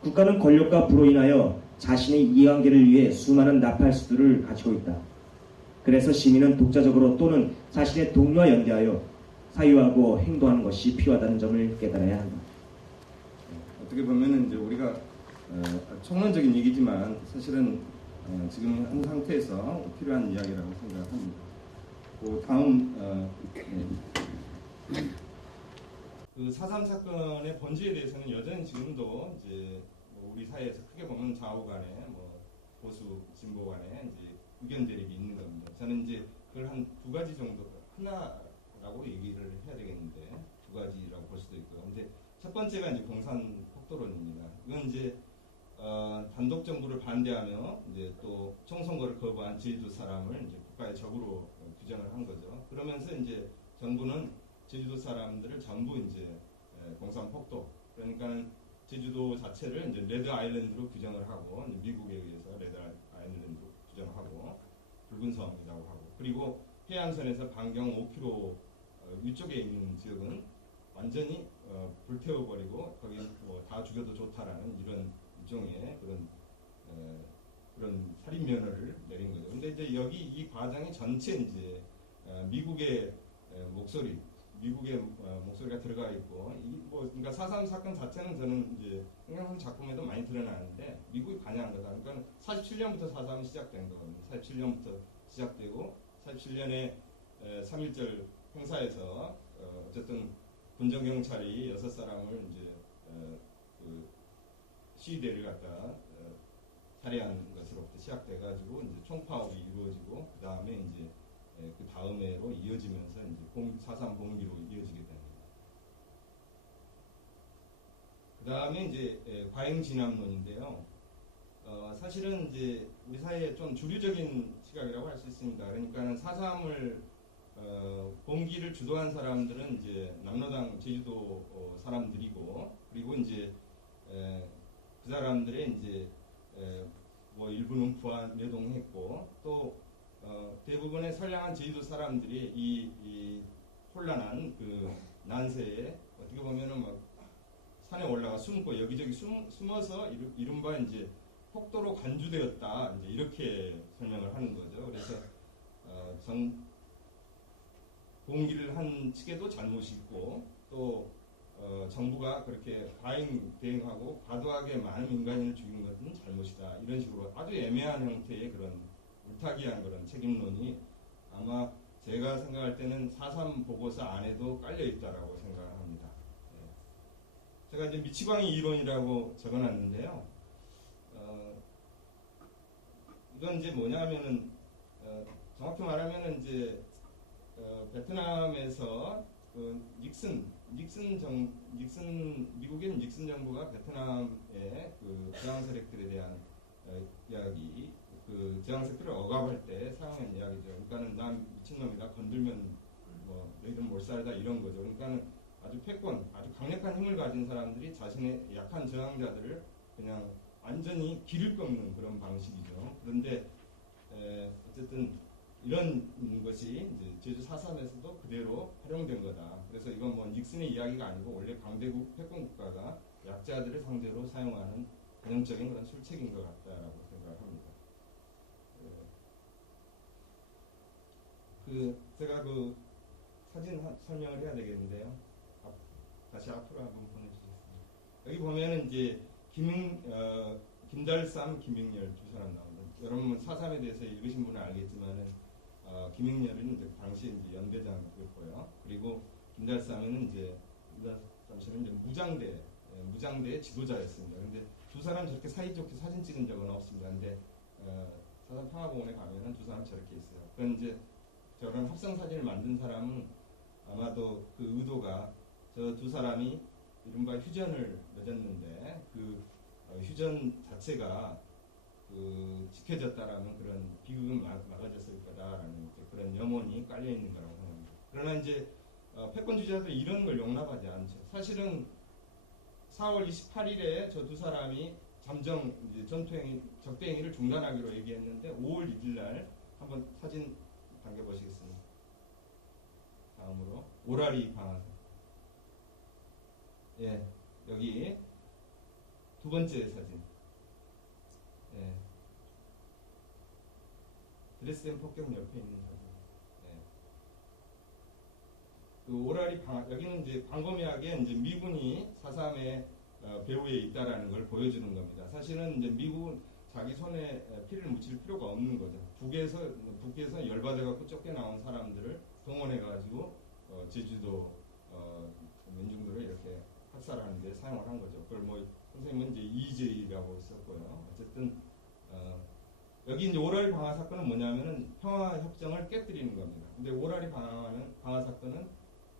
국가는 권력과 부로 인하여 자신의 이해관계를 위해 수많은 나팔수들을 가지고 있다. 그래서 시민은 독자적으로 또는 자신의 동료와 연대하여 사유하고 행동하는 것이 필요하다는 점을 깨달아야 한다. 어떻게 보면은 이제 우리가 총론적인 얘기지만 사실은 지금 한 상태에서 필요한 이야기라고 생각합니다. 그 다음 그 4.3 사건의 본질에 대해서는 여전히 지금도 이제 우리 사회에서 크게 보면 좌우 간에 보수 진보 간에 이제 의견 대립이 있는 겁니다. 저는 이제 그걸 한 두 가지 정도 하나라고 얘기를 해야 되겠는데 두 가지라고 볼 수도 있고요. 근데 첫 번째가 이제 공산 폭도론입니다. 이건 이제 단독 정부를 반대하며 이제 또 총선거를 거부한 제주도 사람을 이제 국가의 적으로 규정을 한 거죠. 그러면서 이제 정부는 제주도 사람들을 전부 이제 공산 폭도, 그러니까는 제주도 자체를 이제 레드 아일랜드로 규정을 하고 미국에 의해서 레드 아일랜드로 규정하고 붉은 섬이라고 하고, 그리고 해안선에서 반경 5km 위쪽에 있는 지역은 완전히 불태워버리고 거기 다 죽여도 좋다라는 이런 일종의 그런 살인 면허를 내린 거죠. 근데 이제 여기 이 과정이 전체 이제 미국의 목소리가 들어가 있고, 그러니까 4.3 사건 자체는 저는 이제 흥행한 작품에도 많이 드러나는데 미국이 관여한 거다. 그러니까 47년부터 4.3이 시작된 거거든요. 47년부터 시작되고 47년에 3.1절 행사에서 어쨌든 군정경찰이 6사람을 이제 그 시위대를 갖다 살해한 것으로부터 시작돼가지고 이제 총파업이 이루어지고 그 다음에 이제 그 다음해로 이어지면서 이제 4.3 봉기로 이어지게 됩니다. 그 다음에 이제 과잉진압론인데요. 사실은 이제 우리 사회에 좀 주류적인 시각이라고 할 수 있습니다. 그러니까는 4.3을 봉기를 주도한 사람들은 이제 남로당 제주도 사람들이고, 그리고 이제 그 사람들의 이제 일부는 부안 매동했고, 또 대부분의 선량한 제주도 사람들이 이 혼란한 그 난세에 어떻게 보면은 막 산에 올라가 숨고 여기저기 숨어서 이른바 이제 폭도로 간주되었다, 이제 이렇게 설명을 하는 거죠. 그래서 봉기를 한 측에도 잘못이 있고, 또 정부가 그렇게 과잉 대응하고 과도하게 많은 민간인을 죽인 것은 잘못이다, 이런 식으로 아주 애매한 형태의 그런 물타기한 그런 책임론이 아마 제가 생각할 때는 4.3 보고서 안에도 깔려 있다라고 생각합니다. 제가 이제 미치광이 이론이라고 적어놨는데요. 이건 이제 뭐냐면은 정확히 말하면은 이제 베트남에서 미국의 닉슨 정부가 베트남의 그 저항 세력들에 대한 이야기, 그 저항 세력들을 억압할 때 사용한 이야기죠. 그러니까는 난 미친놈이다, 건들면 너희들은 몰살이다, 이런 거죠. 그러니까는 아주 패권, 아주 강력한 힘을 가진 사람들이 자신의 약한 저항자들을 그냥 완전히 길을 꺾는 그런 방식이죠. 그런데 어쨌든 이런 것이 이제 제주 4.3에서도 그대로 활용된 거다. 그래서 이건 뭐 닉슨의 이야기가 아니고 원래 강대국 패권 국가가 약자들을 상대로 사용하는 전형적인 그런 술책인 것 같다라고 생각을 합니다. 제가 그 사진 설명을 해야 되겠는데요. 다시 앞으로 한번 보내주시겠습니다. 여기 보면은 이제 김달삼, 김익렬 두 사람 나옵니다. 여러분 4.3에 대해서 읽으신 분은 알겠지만은 김익렬은 이제 당시 이제 연대장이었고요. 그리고 김달삼은 이제 무장대의 지도자였습니다. 근데 두 사람 저렇게 사이좋게 사진 찍은 적은 없습니다. 근데 4.3 평화공원에 가면은 두 사람 저렇게 있어요. 그건 이제 저런 합성 사진을 만든 사람은 아마도 그 의도가 저 두 사람이 이른바 휴전을 맺었는데 그 휴전 자체가 그 지켜졌다라는 그런 비극은 막아졌을 거다라는 그런 염원이 깔려 있는 거라고 생각합니다. 그러나 이제 패권 주의자도 이런 걸 용납하지 않죠. 사실은 4월 28일에 저 두 사람이 잠정 이제 적대 행위를 중단하기로 얘기했는데 5월 1일 날 한번 사진 당겨보시겠습니다. 다음으로 오라리 방아선. 예, 여기 두 번째 사진. 예. 드레스덴 폭격 옆에 있는 사진. 예. 그 오라리 방아, 여기는 이제 광범위하게 이제 미군이 4.3의 배후에 있다라는 걸 보여주는 겁니다. 사실은 이제 미국은 자기 손에 피를 묻힐 필요가 없는 거죠. 북에서 열받아갖고 쫓겨나온 사람들을 동원해가지고 제주도 민중들을 이렇게 학살하는 데 사용을 한 거죠. 그걸 뭐 선생님은 이제 EJ라고 썼고요. 어쨌든 여기 이제 오라리 방아 사건은 뭐냐면은 평화 협정을 깨뜨리는 겁니다. 근데 오라리 방아 사건은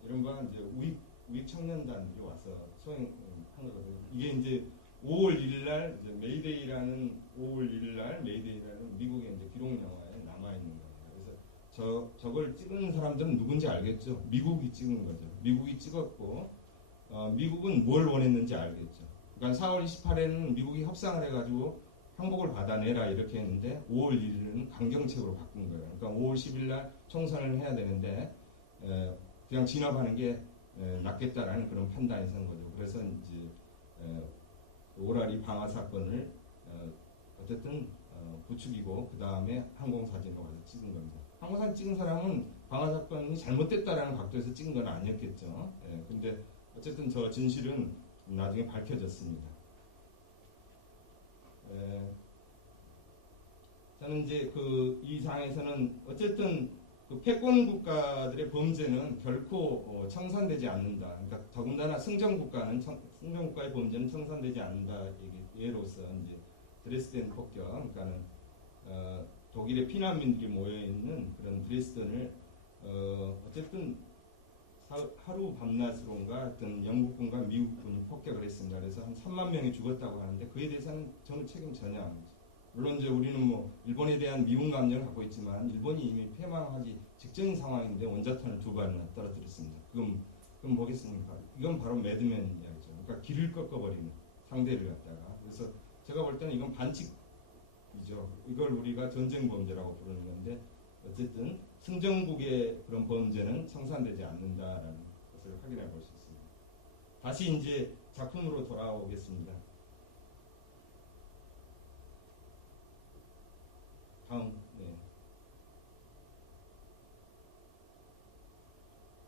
이른바 이제 우익 청년단들이 와서 소행한 거거든요. 이게 이제 5월 1일 날 이제 메이데이라는 미국의 이제 기록 영화에 남아 있는 겁니다. 그래서 저걸 찍은 사람들은 누군지 알겠죠? 미국이 찍은 거죠. 미국이 찍었고 미국은 뭘 원했는지 알겠죠. 그러니까 4월 28일에는 미국이 협상을 해가지고 항복을 받아내라 이렇게 했는데 5월 1일은 강경책으로 바꾼 거예요. 그러니까 5월 10일 날 총선을 해야 되는데 그냥 진압하는 게 낫겠다라는 그런 판단이 선 거죠. 그래서 이제 오라리 방아 사건을 어쨌든 부추기고 그 다음에 항공사진으로 가서 찍은 겁니다. 항공사진 찍은 사람은 방아 사건이 잘못됐다라는 각도에서 찍은 건 아니었겠죠. 근데 어쨌든 저 진실은 나중에 밝혀졌습니다. 저는 이제 이 상에서는 어쨌든 그 패권 국가들의 범죄는 결코 청산되지 않는다. 그러니까 더군다나 승전국가의 범죄는 청산되지 않는다. 예로서 이제 드레스덴 폭격, 그러니까는 독일의 피난민들이 모여 있는 그런 드레스덴을 어쨌든 하루 밤낮으로인가 어떤 영국군과 미국군이 폭격을 했습니다. 그래서 한 3만 명이 죽었다고 하는데 그에 대해서는 저는 책임 전혀 안 져요. 물론 이제 우리는 뭐 일본에 대한 미운 감정을 갖고 있지만 일본이 이미 패망하기 직전인 상황인데 원자탄을 2발이나 떨어뜨렸습니다. 그럼 뭐겠습니까? 이건 바로 매드맨 이야기죠. 그러니까 길을 꺾어버리는 상대를 갖다가. 그래서 제가 볼 때는 이건 반칙이죠. 이걸 우리가 전쟁 범죄라고 부르는 건데 어쨌든 승전국의 그런 범죄는 청산되지 않는다라는 것을 확인해 볼 수 있습니다. 다시 이제 작품으로 돌아오겠습니다. 다음, 네.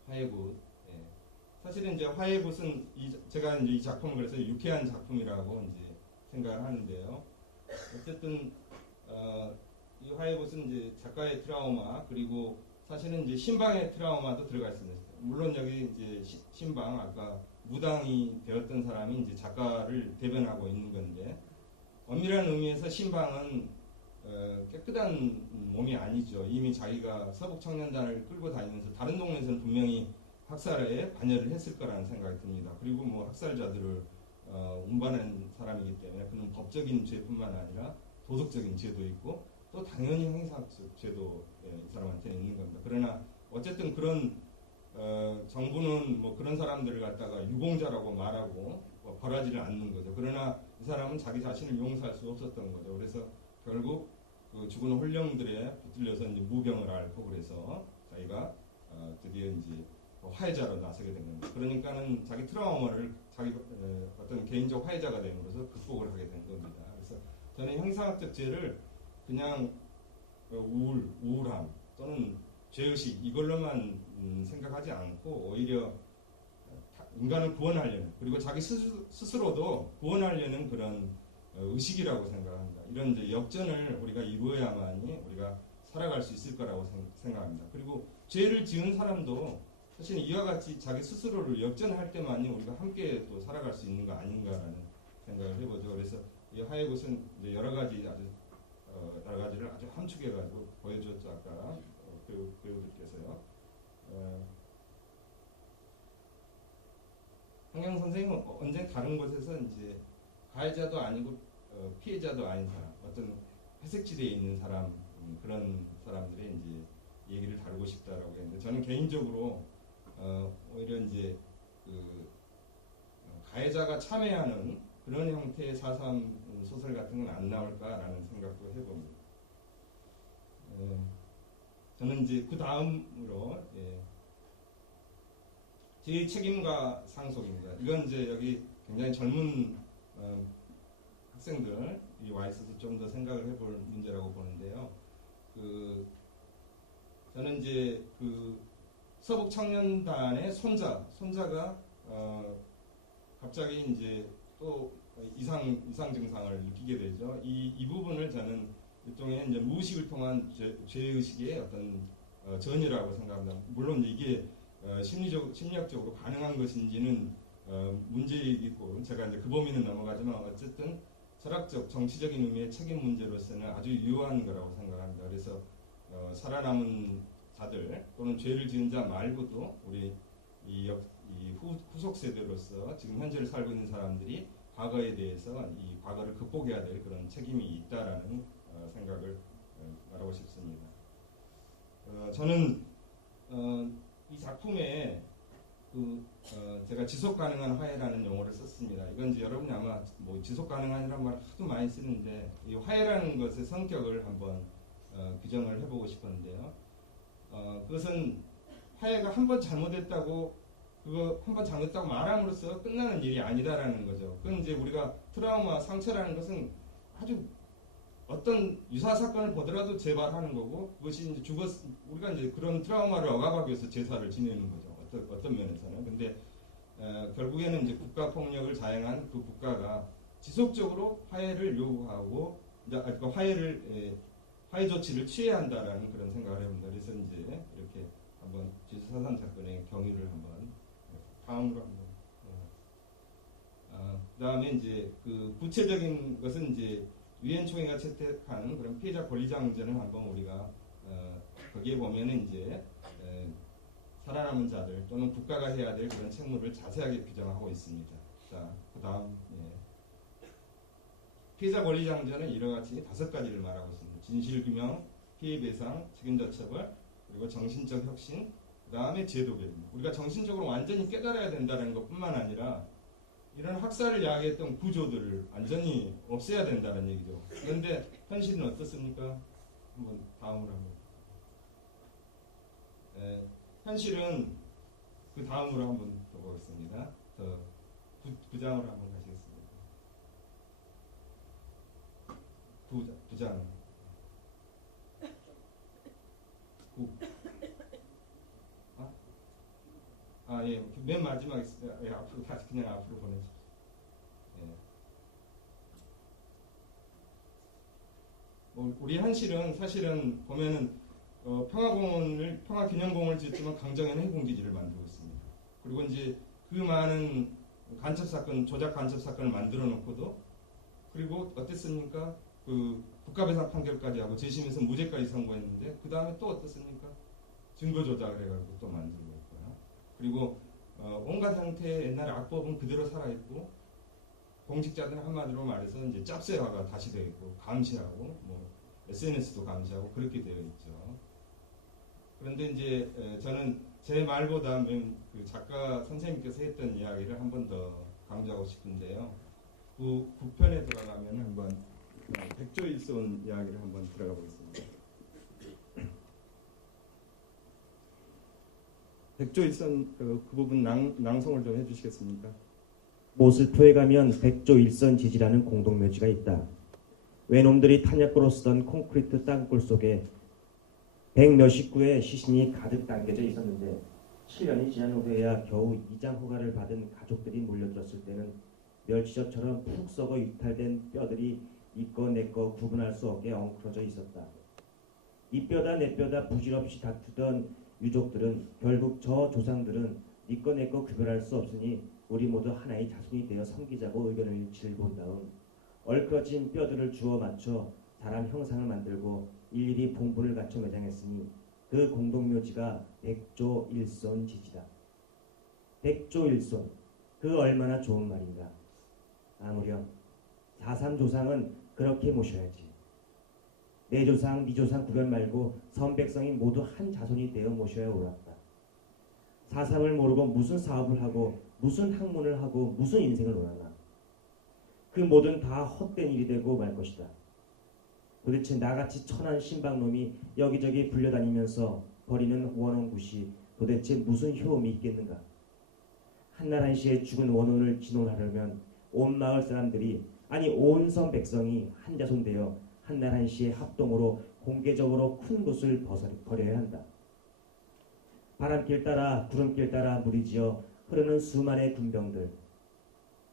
화해굿. 네. 사실은 이제 화해굿은 제가 이제 이 작품을 그래서 유쾌한 작품이라고 이제 생각을 하는데요. 어쨌든 이 화해굿은 이제 작가의 트라우마 그리고 사실은 이제 신방의 트라우마도 들어가 있습니다. 물론 여기 이제 신방 아까 무당이 되었던 사람이 이제 작가를 대변하고 있는 건데 엄밀한 의미에서 신방은 깨끗한 몸이 아니죠. 이미 자기가 서북 청년단을 끌고 다니면서 다른 동네에서는 분명히 학살에 관여를 했을 거라는 생각이 듭니다. 그리고 뭐 학살자들을 운반한 사람이기 때문에 그는 법적인 죄뿐만 아니라 도덕적인 죄도 있고 또 당연히 행사적 죄도 이 사람한테는 있는 겁니다. 그러나 어쨌든 그런 정부는 뭐 그런 사람들을 갖다가 유공자라고 말하고 벌하지를 않는 거죠. 그러나 이 사람은 자기 자신을 용서할 수 없었던 거죠. 그래서 결국 그 죽은 홀령들에 붙들려서 이제 무병을 앓고 그래서 자기가 드디어 이제 화해자로 나서게 된 겁니다. 그러니까는 자기 트라우마를 자기 어떤 개인적 화해자가 됨으로써 극복을 하게 된 겁니다. 그래서 저는 형사학적 죄를 그냥 우울함 또는 죄의식 이걸로만 생각하지 않고 오히려 인간을 구원하려는 그리고 자기 스스로도 구원하려는 그런 의식이라고 생각합니다. 이런 이제 역전을 우리가 이루어야만이 우리가 살아갈 수 있을 거라고 생각합니다. 그리고 죄를 지은 사람도 사실 이와 같이 자기 스스로를 역전할 때만이 우리가 함께 또 살아갈 수 있는 거 아닌가라는 생각을 해보죠. 그래서 이 하이굿은 이제 여러 가지를 아주 함축해가지고 보여줬죠. 아까 배우들께서요. 황영 선생님은 언제 다른 곳에서 이제 가해자도 아니고 피해자도 아닌 사람, 어떤 회색지대에 있는 사람 그런 사람들의 이제 얘기를 다루고 싶다라고 했는데 저는 개인적으로 오히려 이제 그 가해자가 참여하는 그런 형태의 4.3 소설 같은 건 안 나올까라는 생각도 해봅니다. 저는 이제 그 다음으로 제 책임과 상속입니다. 이건 이제 여기 굉장히 젊은 학생들이 와 있어서 좀 더 생각을 해볼 문제라고 보는데요. 저는 이제 그 서북 청년단의 손자가 갑자기 이제 또 이상 증상을 느끼게 되죠. 이 부분을 저는 일종의 이제 무의식을 통한 죄의식의 어떤 전이라고 생각합니다. 물론 이게 심리학적으로 가능한 것인지는 문제이고 제가 이제 그 범위는 넘어가지만 어쨌든 철학적, 정치적인 의미의 책임 문제로서는 아주 유효한 거라고 생각합니다. 그래서 살아남은 자들 또는 죄를 지은 자 말고도 우리 이 후속 세대로서 지금 현재를 살고 있는 사람들이 과거에 대해서 이 과거를 극복해야 될 그런 책임이 있다라는 생각을 말하고 싶습니다. 저는 이 작품에 제가 지속 가능한 화해라는 용어를 썼습니다. 이건 이제 여러분이 아마 뭐 지속 가능한이라는 말 하도 많이 쓰는데 이 화해라는 것의 성격을 한번 규정을 해보고 싶었는데요. 그것은 화해가 한 번 잘못했다고 그거 한 번 잘못했다고 말함으로써 끝나는 일이 아니다라는 거죠. 그건 이제 우리가 트라우마, 상처라는 것은 아주 어떤 유사 사건을 보더라도 재발하는 거고 그것이 이제 우리가 이제 그런 트라우마를 억압하기 위해서 제사를 지내는 거죠. 어떤 면에서는. 근데 결국에는 이제 국가 폭력을 자행한 그 국가가 지속적으로 화해를 요구하고 이제 그 화해 조치를 취해야 한다라는 그런 생각을 해봅니다. 그래서 이제 이렇게 한번 제주 4.3 사건의 경위를 한번 다음으로 한번 그다음에 이제 그 구체적인 것은 이제 유엔 총회가 채택한 그런 피해자 권리장전을 한번 우리가 거기에 보면은 이제 살아남은 자들 또는 국가가 해야 될 그런 책무를 자세하게 규정하고 있습니다. 자, 그다음 피해자 권리장전은 이와 같이 5가지를 말하고 있습니다. 진실규명, 피해배상, 책임자 처벌, 그리고 정신적 혁신, 그 다음에 제도개입니다. 우리가 정신적으로 완전히 깨달아야 된다는 것뿐만 아니라 이런 학살을 야기했던 구조들을 완전히 없애야 된다는 얘기죠. 그런데 현실은 어떻습니까? 한번 다음으로 한번. 현실은 그 다음으로 한번 더 보겠습니다. 더 부장으로 한번 가시겠습니다. 부장. 예, 맨 마지막에 앞으로 다시 그냥 앞으로 보내주십시오. 우리 현실은 사실은 보면은 평화기념공원을 짓지만 강정에는 해군기지를 만들고 있습니다. 그리고 이제 그 많은 조작 간첩 사건을 만들어 놓고도 그리고 어땠습니까? 그 국가배상 판결까지 하고 재심에서 무죄까지 선고했는데 그 다음에 또 어떻습니까? 증거 조작을 해가지고 또 만들고 있고요. 그리고 온갖 형태의 옛날 악법은 그대로 살아있고 공직자들은 한마디로 말해서 이제 짭새화가 다시 되어 있고 감시하고 뭐 SNS도 감시하고 그렇게 되어 있죠. 그런데 이제 저는 제 말보다 그 작가 선생님께서 했던 이야기를 한 번 더 강조하고 싶은데요. 그 9편에 들어가면 한번 백조일손 이야기를 한번 들어가 보겠습니다. 백조일손 그 부분 낭송을 좀 해주시겠습니까? 모슬포에 가면 백조일선지지라는 공동묘지가 있다. 외놈들이 탄약고로 쓰던 콘크리트 땅굴 속에 100몇십 구의 시신이 가득 담겨져 있었는데 7년이 지난 후에야 겨우 이장 허가를 받은 가족들이 몰려들었을 때는 멸치젓처럼 푹 썩어 이탈된 뼈들이 이거 내거 구분할 수 없게 엉클어져 있었다. 이 뼈다 내 뼈다 부질없이 다투던 유족들은 결국 저 조상들은 이거 내거 구별할 수 없으니 우리 모두 하나의 자손이 되어 섬기자고 의견을 일치를 본 다음 얼크러진 뼈들을 주워 맞춰 사람 형상을 만들고 일일이 봉분을 갖춰 매장했으니 그 공동묘지가 백조일손지지다. 백조일손, 그 얼마나 좋은 말인가. 아무렴 사삼조상은 그렇게 모셔야지. 내 조상, 네 조상 구별 말고 선백성이 모두 한 자손이 되어 모셔야 옳았다. 사삼을 모르고 무슨 사업을 하고 무슨 학문을 하고 무슨 인생을 논하나. 그 모든 다 헛된 일이 되고 말 것이다. 도대체 나같이 천한 신방놈이 여기저기 불려다니면서 버리는 원혼굿이 도대체 무슨 효험이 있겠는가. 한날 한시에 죽은 원혼을 진혼하려면 온 마을 사람들이 아니 온 성 백성이 한 자손 되어 한날 한시에 합동으로 공개적으로 큰 곳을 버려야 한다. 바람길 따라 구름길 따라 무리지어 흐르는 수많은 군병들,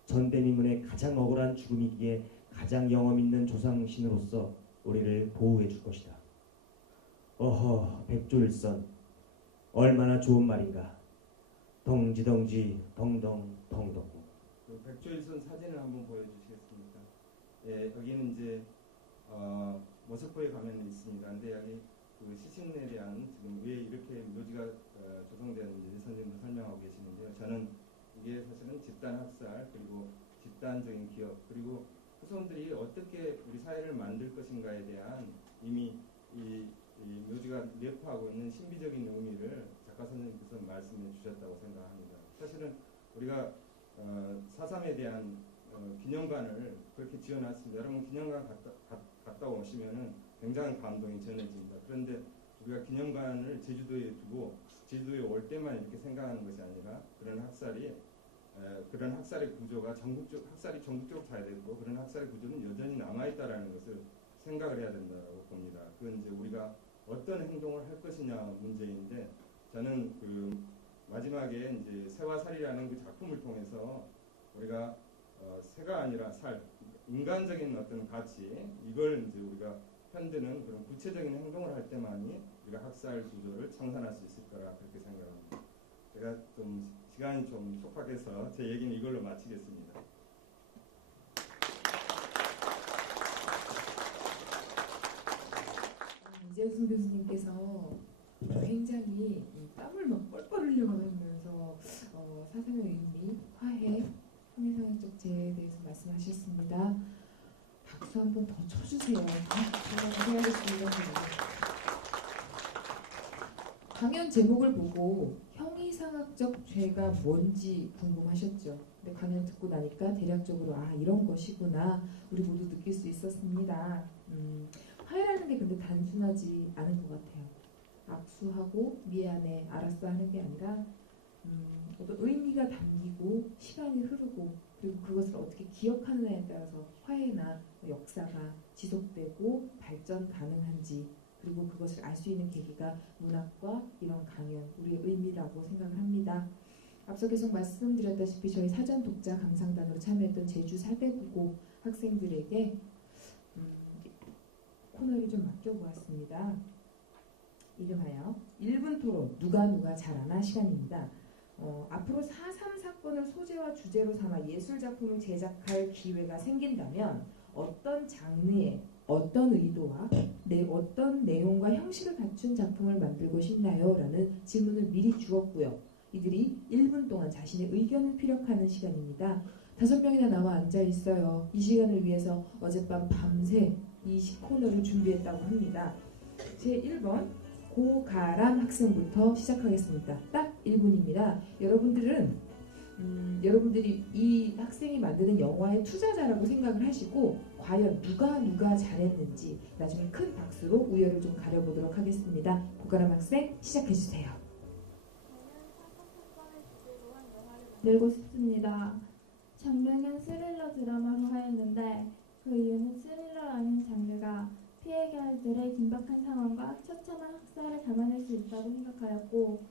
전대미문의 가장 억울한 죽음이기에 가장 영험 있는 조상신으로서 우리를 보호해 줄 것이다. 어허, 백조일선, 얼마나 좋은 말인가. 덩지덩지 덩덩 덩덩. 그 백조일손 사진을 한번 보여주시겠습니까? 예, 여기는 이제 모스크바에 가면 있습니다. 근데 여기 그 시신에 대한 지금 왜 이렇게 묘지가 조성되었는지 선생님도 설명하고 계시는데요. 저는 이게 사실은 집단 학살 그리고 집단적인 기억 그리고 후손들이 어떻게 우리 사회를 만들 것인가에 대한 이미 이 묘지가 내포하고 있는 신비적인 의미를 작가 선생님께서 말씀해 주셨다고 생각합니다. 사실은 우리가 4.3에 대한 기념관을 그렇게 지어놨습니다. 여러분 기념관 갔다 오시면은 굉장한 감동이 전해집니다. 그런데 우리가 기념관을 제주도에 두고 제주도에 올 때만 이렇게 생각하는 것이 아니라 그런 학살의 구조가 학살이 전국적으로 다 되고 그런 학살의 구조는 여전히 남아있다라는 것을 생각을 해야 된다고 봅니다. 그건 이제 우리가 어떤 행동을 할 것이냐 문제인데 저는 그 마지막에 이제 새와 살이라는 그 작품을 통해서 우리가 새가 아니라 살, 인간적인 어떤 가치 이걸 이제 우리가 편드는 그런 구체적인 행동을 할 때만이 우리가 학살 구조를 청산할 수 있을 거라 그렇게 생각합니다. 제가 좀 시간이 좀 촉박해서 제 얘기는 이걸로 마치겠습니다. 이재승 교수님께서 굉장히 땀을 막 뻘뻘 흘려가면서 사상의 의미, 화해, 통일성애적 재해에 대해서 말씀하셨습니다. 박수 한 번 더 쳐주세요. 정말 고생하셨습니다. 강연 제목을 보고 형이상학적 죄가 뭔지 궁금하셨죠? 근데 강연 듣고 나니까 대략적으로 이런 것이구나 우리 모두 느낄 수 있었습니다. 화해라는 게 근데 단순하지 않은 것 같아요. 악수하고 미안해 알았어 하는 게 아니라 어떤 의미가 담기고 시간이 흐르고 그리고 그것을 어떻게 기억하느냐에 따라서 화해나 역사가 지속되고 발전 가능한지 그리고 그것을 알 수 있는 계기가 문학과 이런 강연, 우리의 의미라고 생각을 합니다. 앞서 계속 말씀드렸다시피 저희 사전 독자 감상단으로 참여했던 제주 사대국고 학생들에게 코너를 좀 맡겨보았습니다. 이름하여 1분 토론 누가 잘 아나 시간입니다. 앞으로 4.3 사건을 소재와 주제로 삼아 예술작품을 제작할 기회가 생긴다면 어떤 장르의 어떤 의도와 어떤 내용과 형식을 갖춘 작품을 만들고 싶나요? 라는 질문을 미리 주었고요. 이들이 1분 동안 자신의 의견을 피력하는 시간입니다. 5명이나 나와 앉아 있어요. 이 시간을 위해서 어젯밤 밤새 이 코너를 준비했다고 합니다. 제1번 고가람 학생부터 시작하겠습니다. 딱 1분입니다. 여러분들이 이 학생이 만드는 영화의 투자자라고 생각을 하시고 과연 누가 잘했는지 나중에 큰 박수로 우열을 좀 가려보도록 하겠습니다. 고가람 학생 시작해주세요. 만들고 싶습니다. 장르는 스릴러 드라마로 하였는데 그 이유는 스릴러라는 장르가 피해자들의 긴박한 상황과 처참한 학살을 담아낼 수 있다고 생각하였고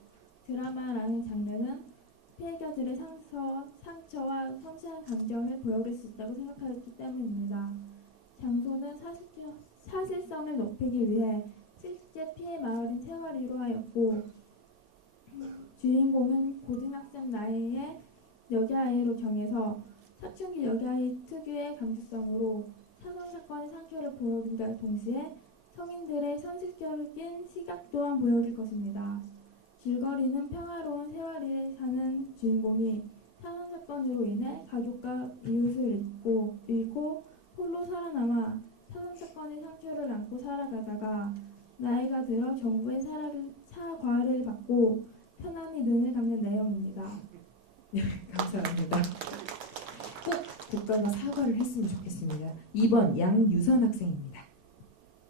드라마라는 장르는 피해자들의 상처와 섬세한 감정을 보여줄 수 있다고 생각하였기 때문입니다. 장소는 사실성을 높이기 위해 실제 피해 마을인 세월이로 하였고 주인공은 고등학생 나이의 여자아이로 정해서 사춘기 여자아이 특유의 감수성으로 사건의 상처를 보여준과 동시에 성인들의 선식적인 시각 또한 보여줄 것입니다. 줄거리는 평화로운 세월이에 사는 주인공이 사건으로 인해 가족과 이웃을 잃고 홀로 살아남아 사건의 상처를 안고 살아가다가 나이가 들어 정부의 사과를 받고 편안히 눈을 감는 내용입니다. 감사합니다. 꼭 국가가 사과를 했으면 좋겠습니다. 2번 양유선 학생입니다.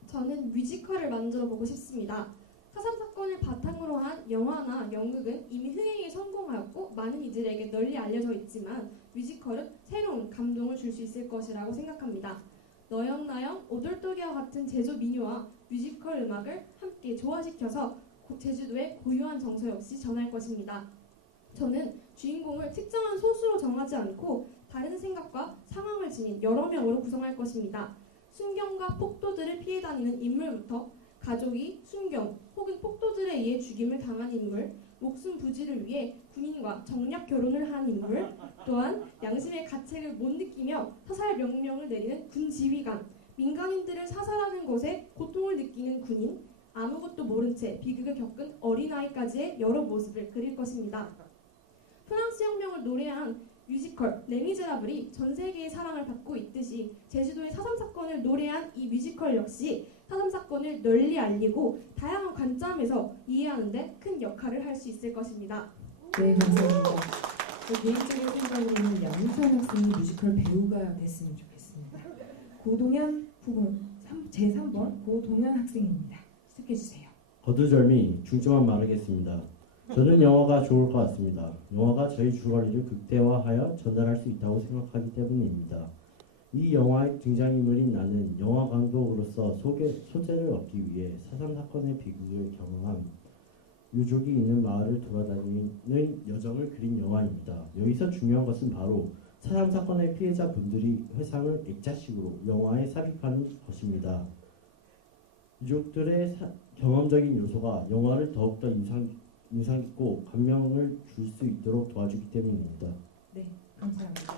저는 뮤지컬을 만들어 보고 싶습니다. 사삼 사건을 바탕으로 한 영화나 연극은 이미 흥행에 성공하였고 많은 이들에게 널리 알려져 있지만 뮤지컬은 새로운 감동을 줄 수 있을 것이라고 생각합니다. 너영나영, 오돌토기와 같은 제주 민요와 뮤지컬 음악을 함께 조화시켜서 제주도의 고유한 정서 역시 전할 것입니다. 저는 주인공을 특정한 소수로 정하지 않고 다른 생각과 상황을 지닌 여러 명으로 구성할 것입니다. 순경과 폭도들을 피해 다니는 인물부터 가족이 순경 혹은 폭도들에 의해 죽임을 당한 인물, 목숨 부지를 위해 군인과 정략 결혼을 한 인물, 또한 양심의 가책을 못 느끼며 사살 명령을 내리는 군 지휘관, 민간인들을 사살하는 것에 고통을 느끼는 군인, 아무것도 모른 채 비극을 겪은 어린아이까지의 여러 모습을 그릴 것입니다. 프랑스 혁명을 노래한 뮤지컬 레미제라블이 전 세계의 사랑을 받고 있듯이 제주도의 사삼 사건을 노래한 이 뮤지컬 역시 사삼 사건을 널리 알리고 다양한 관점에서 이해하는 데 큰 역할을 할 수 있을 것입니다. 네, 감사합니다. 개인적인 생각으로는 양유선 학생이 뮤지컬 배우가 됐으면 좋겠습니다. 고동현 부분 제3번 고동현 학생입니다. 시작해주세요. 거두절미 중점만 말하겠습니다. 저는 영화가 좋을 것 같습니다. 영화가 저희 줄거리를 극대화하여 전달할 수 있다고 생각하기 때문입니다. 이 영화의 등장인물인 나는 영화 감독으로서 소재를 얻기 위해 사삼 사건의 비극을 경험한 유족이 있는 마을을 돌아다니는 여정을 그린 영화입니다. 여기서 중요한 것은 바로 사삼 사건의 피해자분들이 회상을 액자식으로 영화에 삽입하는 것입니다. 유족들의 경험적인 요소가 영화를 더욱더 인상 깊고 감명을 줄 수 있도록 도와주기 때문입니다. 네, 감사합니다.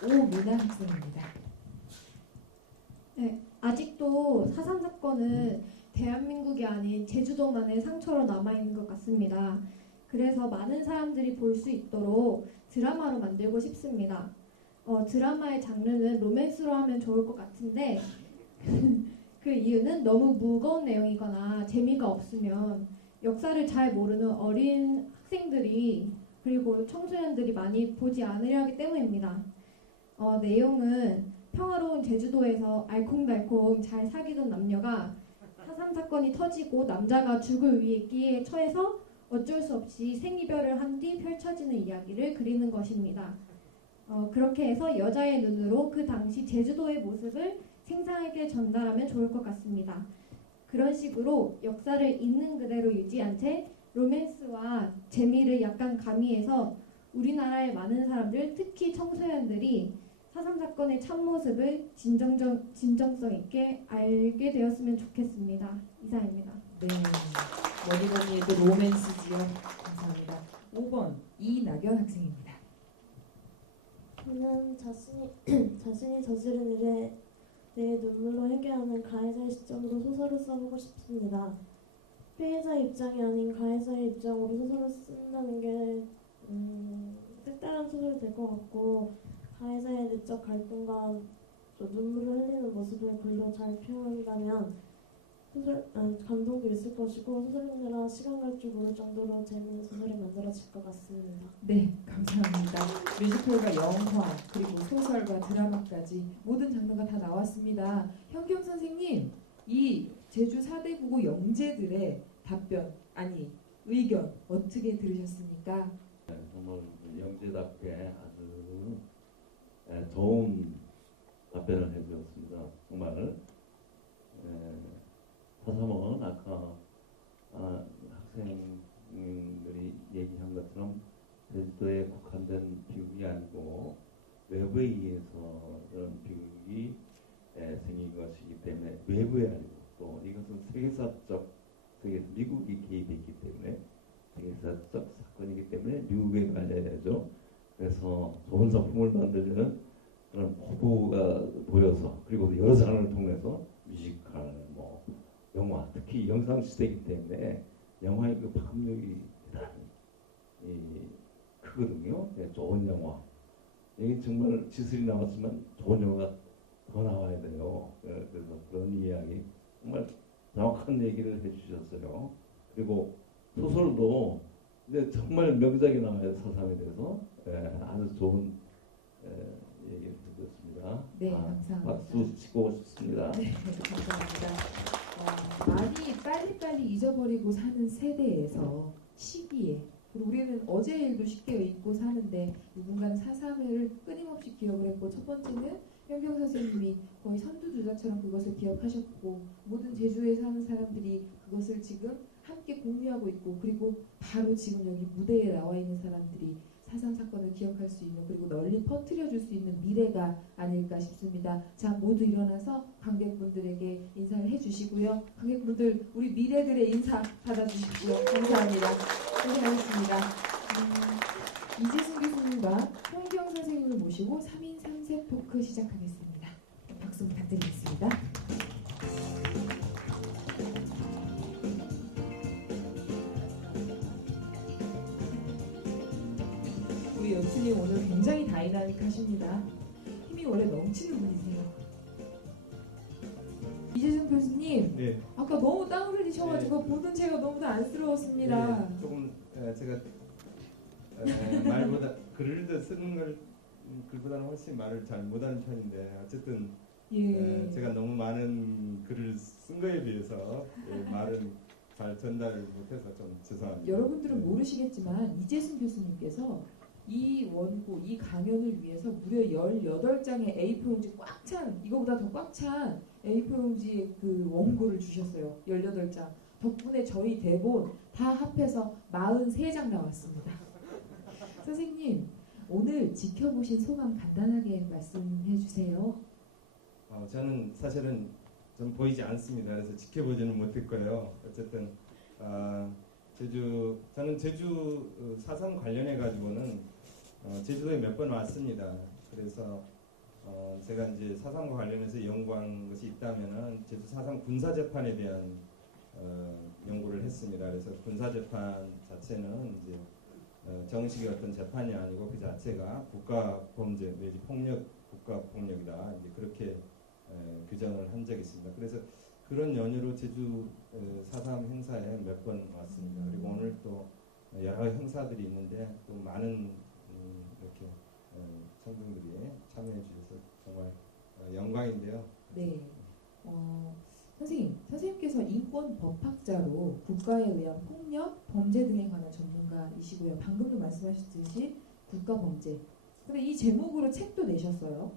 4번 오민아 학생입니다. 네, 아직도 사삼 사건은 대한민국이 아닌 제주도만의 상처로 남아있는 것 같습니다. 그래서 많은 사람들이 볼 수 있도록 드라마로 만들고 싶습니다. 드라마의 장르는 로맨스로 하면 좋을 것 같은데 그 이유는 너무 무거운 내용이거나 재미가 없으면 역사를 잘 모르는 어린 학생들이 그리고 청소년들이 많이 보지 않으려 하기 때문입니다. 내용은 평화로운 제주도에서 알콩달콩 잘 사귀던 남녀가 사삼 사건이 터지고 남자가 죽을 위기에 처해서 어쩔 수 없이 생이별을 한 뒤 펼쳐지는 이야기를 그리는 것입니다. 그렇게 해서 여자의 눈으로 그 당시 제주도의 모습을 생생하게 전달하면 좋을 것 같습니다. 그런 식으로 역사를 있는 그대로 유지한 채 로맨스와 재미를 약간 가미해서 우리나라의 많은 사람들, 특히 청소년들이 사삼 사건의 참모습을 진정성 있게 알게 되었으면 좋겠습니다. 이상입니다. 네, 뭐니 해도 로맨스지요. 감사합니다. 5번 이낙연 학생입니다. 저는 자신이 저지른 일에 대해 눈물로 해결하는 가해자의 시점으로 소설을 써보고 싶습니다. 피해자 입장이 아닌 가해자의 입장으로 소설을 쓴다는 게 색다른 소설이 될 것 같고 가해자의 내적 갈등과 또 눈물을 흘리는 모습을 글로 잘 표현한다면 감동도 있을 것이고 소설 읽느라 시간 갈 줄 모를 정도로 재미있는 소설이 만들어질 것 같습니다. 네, 감사합니다. 뮤지컬과 영화 그리고 소설과 드라마까지 모든 장르가 다 나왔습니다. 현경 선생님, 이 제주 4대 국어 영재들의 답변 아니 의견 어떻게 들으셨습니까? 정말 영재답게 아주 좋은 답변을 해주셨습니다. 정말 사삼은 아까 학생들이 얘기한 것처럼 제주도에 국한된 비극이 아니고 외부에 의해서 그런 비극이 생긴 것이기 때문에 외부에 아니고 또 이것은 미국이 개입했기 때문에 세계사적 사건이기 때문에 미국에 관련해야죠. 그래서 좋은 작품을 만들려는 그런 포부가 보여서 그리고 여러 장르를 통해서 뮤지컬, 영화, 특히 영상 시대이기 때문에 영화의 그 파급력이 대단히 크거든요. 좋은 영화. 여기 정말 지슬이 나왔지만 좋은 영화가 더 나와야 돼요. 그래서 그런 이야기 정말 정확한 얘기를 해주셨어요. 그리고 소설도 근데 정말 명작이 나와요. 사삼에 대해서 아주 좋은 얘기를 해주셨습니다. 네, 감사합니다. 박수 치고 싶습니다. 네, 감사합니다. 많이 빨리빨리 잊어버리고 사는 세대에서 시기에 그리고 우리는 어제 일도 쉽게 잊고 사는데 누군가는 4.3을 끊임없이 기억을 했고 첫 번째는 현경 선생님이 거의 선두주자처럼 그것을 기억하셨고 모든 제주에 사는 사람들이 그것을 지금 함께 공유하고 있고 그리고 바로 지금 여기 무대에 나와 있는 사람들이 4.3 사건을 기억할 수 있는 그리고 널리 퍼뜨려 줄 수 있는 미래가 아닐까 싶습니다. 자, 모두 일어나서 관객분들에게 인사를 해주시고요. 관객분들 우리 미래들의 인사 받아주십시오. 감사합니다. 고생하셨습니다. 이재승 교수님과 현경 선생님을 모시고 3인 3색 토크 시작하겠습니다. 박수 부탁드리겠습니다. 우리 연수님 오늘 굉장히 다이나믹하십니다. 힘이 원래 넘치는 분이세요. 이재승 교수님, 네. 아까 너무 땀을 흘리셔가지고 보는 제가 너무 안쓰러웠습니다. 네, 조금 제가 말보다 글을 쓰는 걸 글보다는 훨씬 말을 잘 못하는 편인데 어쨌든 예. 제가 너무 많은 글을 쓴 거에 비해서 말은 잘 전달을 못해서 좀 죄송합니다. 여러분들은 네. 모르시겠지만 이재승 교수님께서 이 원고, 이 강연을 위해서 무려 18장의 A4 용지 꽉 찬, 이거보다 더 꽉 찬 A4 용지의 그 원고를 주셨어요. 18장. 덕분에 저희 대본 다 합해서 43장 나왔습니다. 선생님, 오늘 지켜보신 소감 간단하게 말씀해 주세요. 저는 사실은 좀 보이지 않습니다. 그래서 지켜보지는 못했고요. 어쨌든 저는 제주 4.3 관련해 가지고는 제주도에 몇 번 왔습니다. 그래서 제가 이제 4.3과 관련해서 연구한 것이 있다면은 제주 4.3 군사재판에 대한 연구를 했습니다. 그래서 군사재판 자체는 이제 정식의 어떤 재판이 아니고 그 자체가 국가범죄 내지 폭력, 국가폭력이다. 이제 그렇게 규정을 한 적이 있습니다. 그래서 그런 연유로 제주 4.3 행사에 몇 번 왔습니다. 그리고 오늘 또 여러 행사들이 있는데 또 많은 이렇게 청중들이 참여해 주셔서 정말 영광인데요. 네. 선생님께서 인권 법학자로 국가에 의한 폭력, 범죄 등에 관한 전문가이시고요. 방금도 말씀하셨듯이 국가범죄. 근데 이 제목으로 책도 내셨어요.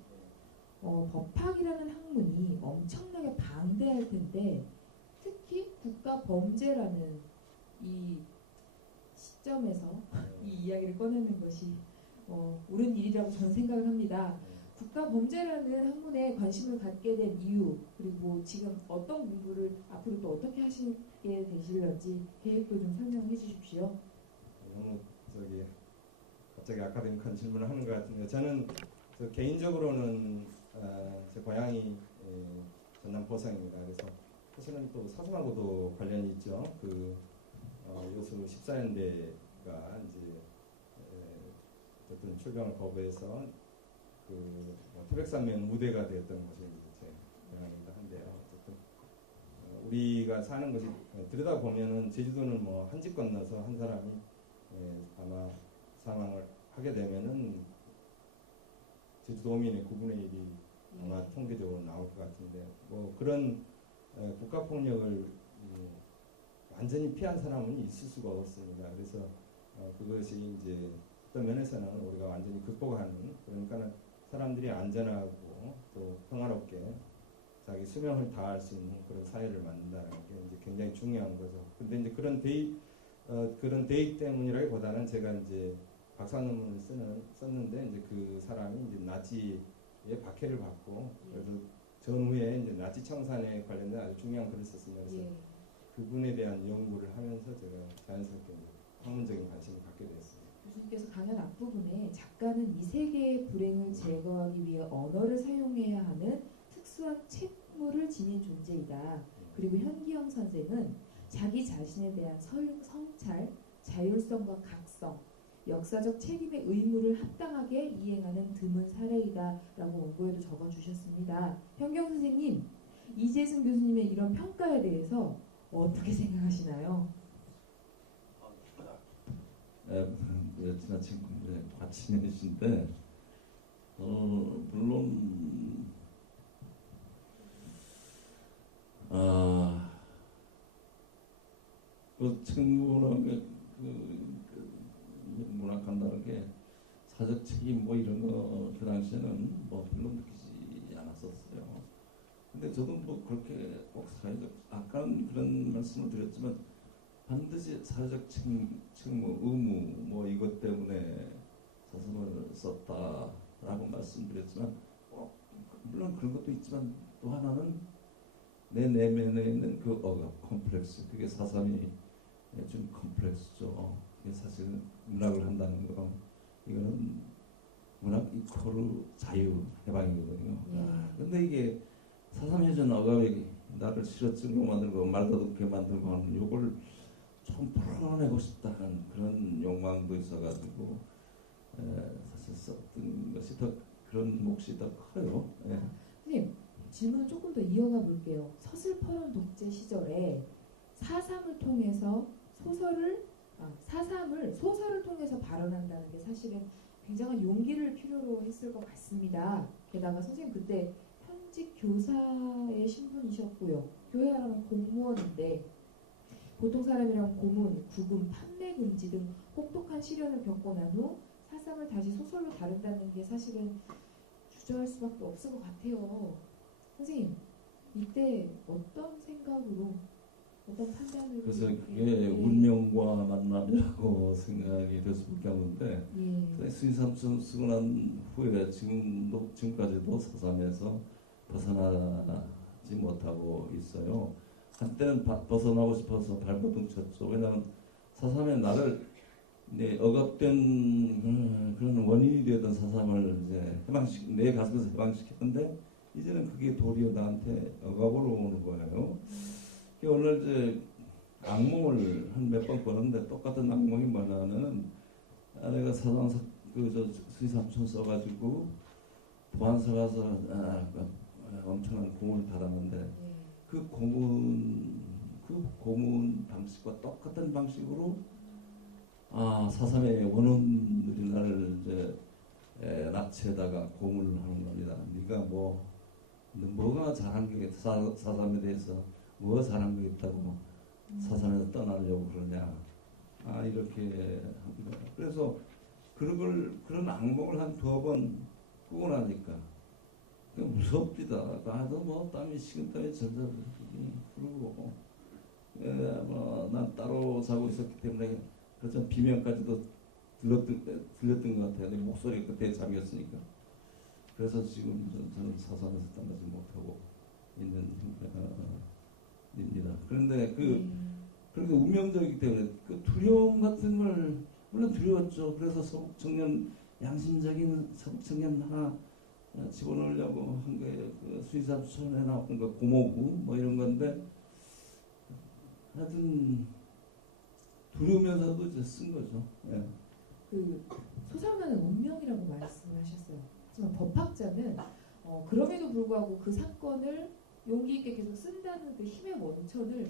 법학이라는 학문이 엄청나게 방대할 텐데 특히 국가범죄라는 이 시점에서 이 이야기를 꺼내는 것이 옳은 일이라고 저는 생각을 합니다. 국가범죄라는 학문에 관심을 갖게 된 이유 그리고 지금 어떤 공부를 앞으로 또 어떻게 하시게 되실런지 계획도 좀 설명해 주십시오. 너무 갑자기 아카데믹한 질문을 하는 것 같은데 저는 개인적으로는 제 고향이 전남 보성입니다. 그래서 사실은 또 사슴하고도 관련이 있죠. 요수 14연대가 이제 어떤 출병을 거부해서 태백산면 무대가 되었던 곳이 이제 제 고향이기도 한데요. 어쨌든 우리가 사는 것이 들여다 보면은 제주도는 뭐 한 집 건너서 한 사람이 아마 사망을 하게 되면은 제주도민의 9분의 1이 아마 통계적으로 나올 것 같은데 뭐 그런 국가폭력을 완전히 피한 사람은 있을 수가 없습니다. 그래서 그것이 이제 어떤 면에서는 우리가 완전히 극복하는 그러니까는 사람들이 안전하고 또 평화롭게 자기 수명을 다할 수 있는 그런 사회를 만든다는 게 이제 굉장히 중요한 거죠. 근데 이제 그런 대의 때문이라기보다는 제가 이제 박사 논문을 썼는데 이제 그 사람이 이제 나치의 박해를 받고 그래서 전후에 이제 나치 청산에 관련된 아주 중요한 글을 썼습니다. 그래서 그분에 대한 연구를 하면서 제가 자연스럽게 이제 학문적인 관심을 갖게 됐습니다. 교수님께서 강연 앞부분에 작가는 이 세계의 불행을 제거하기 위해 언어를 사용해야 하는 특수한 책무를 지닌 존재이다. 그리고 현기영 선생은 자기 자신에 대한 성찰, 자율성과 각성, 역사적 책임의 의무를 합당하게 이행하는 드문 사례이다라고 원고에도 적어주셨습니다. 현경 선생님, 이재승 교수님의 이런 평가에 대해서 어떻게 생각하시나요? 지나친 과친이신데 물론 그 책무라는 게 문학한다는 게 사적 책임 뭐 이런 거 그 당시에는 뭐 별로 느끼지 않았었어요. 근데 저도 뭐 그렇게 꼭 사회적 아까는 그런 말씀을 드렸지만 반드시 사회적 책무, 의무 뭐 이것 때문에 사설을 썼다라고 말씀드렸지만 물론 그런 것도 있지만 또 하나는 내 내면에 있는 그 컴플렉스 그게 사삼이 좀 컴플렉스죠. 그게 사실은 문학을 한다는 거 이거는 문학 이코르 자유 해방이거든요. 근데 이게 사삼해전 억압이 나를 실어증으로 만들고 말다듬게 만들고 하는 요걸 좀 풀어내고 싶다는 그런 욕망도 있어가지고 사실 썼던 것이 더 그런 몫이 더 커요. 선생님 질문을 조금 더 이어가 볼게요. 서슬퍼런 독재 시절에 사삼을 통해서 소설을 통해서 발언한다는 게 사실은 굉장한 용기를 필요로 했을 것 같습니다. 게다가 선생님 그때 현직 교사의 신분이셨고요. 교회라면 공무원인데 보통 사람이라면 고문, 구금, 판매 금지 등 혹독한 시련을 겪고 난 후 사삼을 다시 소설로 다룬다는 게 사실은 주저할 수밖에 없을 것 같아요. 선생님, 이때 어떤 생각으로 어떤 판단을 그래서 그게 운명과 만남이라고 생각이 될 수밖에 없는데 수인삼촌 쓰고 난 후에 지금까지도 사삼에서 벗어나지 못하고 있어요. 한때는 벗어나고 싶어서 발버둥 쳤죠. 왜냐하면 사삼에 나를 억압된 그런 원인이 되었던 사삼을 이제 내 가슴에서 해방시켰는데 이제는 그게 도리어 나한테 억압으로 오는 거예요. 오늘 이제 악몽을 한 몇 번 꿨는데 똑같은 악몽이 뭐냐면은 내가 사상사 수의삼촌 써가지고 보안사 가서 엄청난 고문을 받았는데 그 고문 방식과 똑같은 방식으로 사삼의 원혼들이 나를 이제 납치에다가 고문을 하는 겁니다. 네가 뭐가 잘한 게 사삼에 대해서 뭐가 잘한 게 있다고 사삼에서 떠나려고 그러냐 이렇게 합니다. 그래서 그런 악몽을 한 2번 꾸고 나니까 무섭디다. 나도 뭐 땀이 식은땀이 절절 흐르고 난 따로 자고 있었기 때문에 그렇죠. 비명까지도 들렸던 것 같아요. 내 목소리가 그때 잠겼으니까. 그래서 지금 저는 사삼에서 떠나지 못하고 있는 입니다. 그런데 그렇게 운명적이기 때문에 그 두려움 같은 걸 물론 두려웠죠. 그래서 서북 청년 양심적인 서북 청년 하나 집어넣으려고 한 거예요. 그 수의사촌에 나오는 거 고모부 뭐 이런 건데 하여튼 두려우면서도 이제 쓴 거죠. 그 소설가는 운명이라고 말씀을 하셨어요. 하지만 법학자는 그럼에도 불구하고 그 사건을 용기 있게 계속 쓴다는 그 힘의 원천을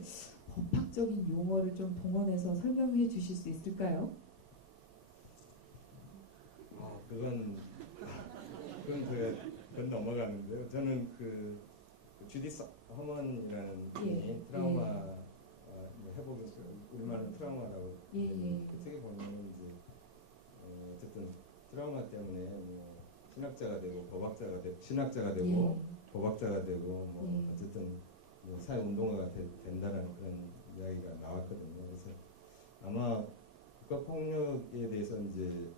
법학적인 용어를 좀 동원해서 설명해 주실 수 있을까요? 그건 넘어가는데요. 저는 그 주디스 허먼이라는 분이 예, 트라우마 회복에서 우리말로 트라우마라고 예. 그 책에 보면 이제 어쨌든 트라우마 때문에 뭐 신학자가 되고 법학자가 되고 신학자가 되고 예. 법학자가 되고 뭐 예. 어쨌든 뭐 사회 운동가가 된다라는 그런 이야기가 나왔거든요. 그래서 아마 국가폭력에 대해서 이제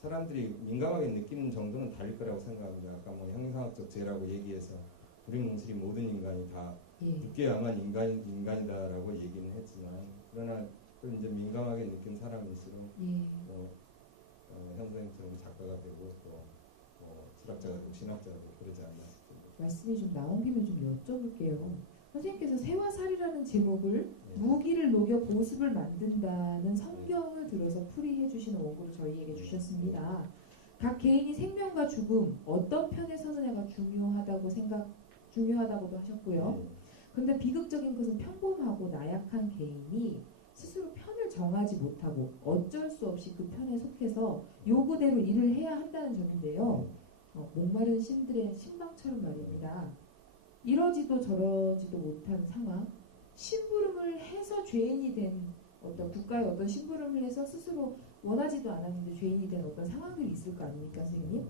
사람들이 민감하게 느끼는 정도는 다를 거라고 생각합니다. 아까 뭐 형상학적 죄라고 얘기해서 불임뭉실이 모든 인간이 다 예. 느껴야만 인간이다라고 얘기는 했지만 그러나 그 이제 민감하게 느낀 사람일수록 예. 뭐 현선생처럼 작가가 되고 또 철학자가 되고 신학자가 되고 그러지 않나 싶습니다. 말씀이 좀 나온 김에 좀 여쭤볼게요. 선생님께서 새와 살이라는 제목을 무기를 녹여 보습을 만든다는 성경을 들어서 풀이해 주시는 원고를 저희에게 주셨습니다. 각 개인이 생명과 죽음 어떤 편에 서느냐가 중요하다고도 하셨고요. 그런데 비극적인 것은 평범하고 나약한 개인이 스스로 편을 정하지 못하고 어쩔 수 없이 그 편에 속해서 요구대로 일을 해야 한다는 점인데요. 목마른 신들의 신방처럼 말입니다. 이러지도 저러지도 못한 상황, 심부름을 해서 죄인이 된 어떤 국가의 어떤 심부름을 해서 스스로 원하지도 않았는데 죄인이 된 어떤 상황들이 있을 거 아닙니까, 선생님?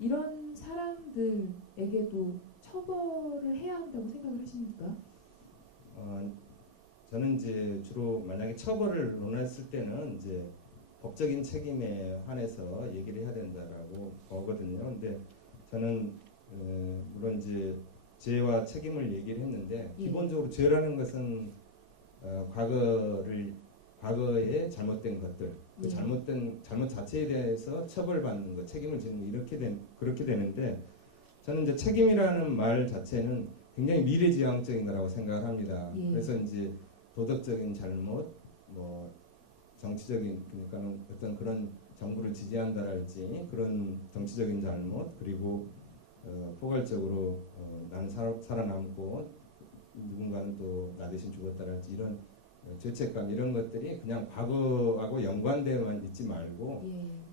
이런 사람들에게도 처벌을 해야 한다고 생각을 하십니까? 저는 이제 주로 만약에 처벌을 논했을 때는 이제 법적인 책임에 한해서 얘기를 해야 된다라고 보거든요. 근데 저는 물론 이제 죄와 책임을 얘기를 했는데 예. 기본적으로 죄라는 것은 과거에 잘못된 것들, 그 예. 잘못 자체에 대해서 처벌받는 것, 책임을 지는 거 그렇게 되는데 저는 이제 책임이라는 말 자체는 굉장히 미래지향적인 거라고 생각을 합니다. 예. 그래서 이제 도덕적인 잘못, 뭐 정치적인 그러니까는 어떤 그런 정부를 지지한다랄지 그런 정치적인 잘못 그리고 포괄적으로 나는 살아남고 누군가는 또 나 대신 죽었다랄지 이런 죄책감 이런 것들이 그냥 과거하고 연관되어만 있지 말고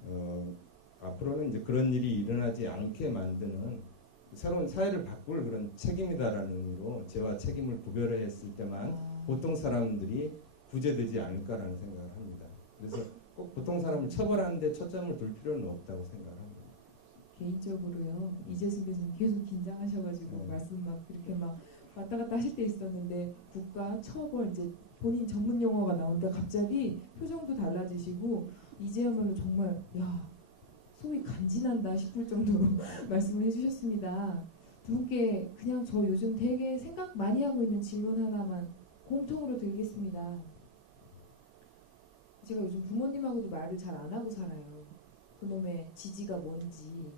예. 앞으로는 이제 그런 일이 일어나지 않게 만드는 새로운 사회를 바꿀 그런 책임이다라는 의미로 죄와 책임을 구별했을 때만 보통 사람들이 구제되지 않을까라는 생각을 합니다. 그래서 꼭 보통 사람을 처벌하는 데 초점을 둘 필요는 없다고 생각합니다. 개인적으로요. 이재수 교수님 계속 긴장하셔가지고 말씀 막 이렇게 막 왔다 갔다 하실 때 있었는데 국가, 처벌 이제 본인 전문 용어가 나오니까 갑자기 표정도 달라지시고 이제야말로 정말 야 소위 간지난다 싶을 정도로 말씀을 해주셨습니다. 두 분께 그냥 저 요즘 되게 생각 많이 하고 있는 질문 하나만 공통으로 드리겠습니다. 제가 요즘 부모님하고도 말을 잘 안 하고 살아요. 그놈의 지지가 뭔지.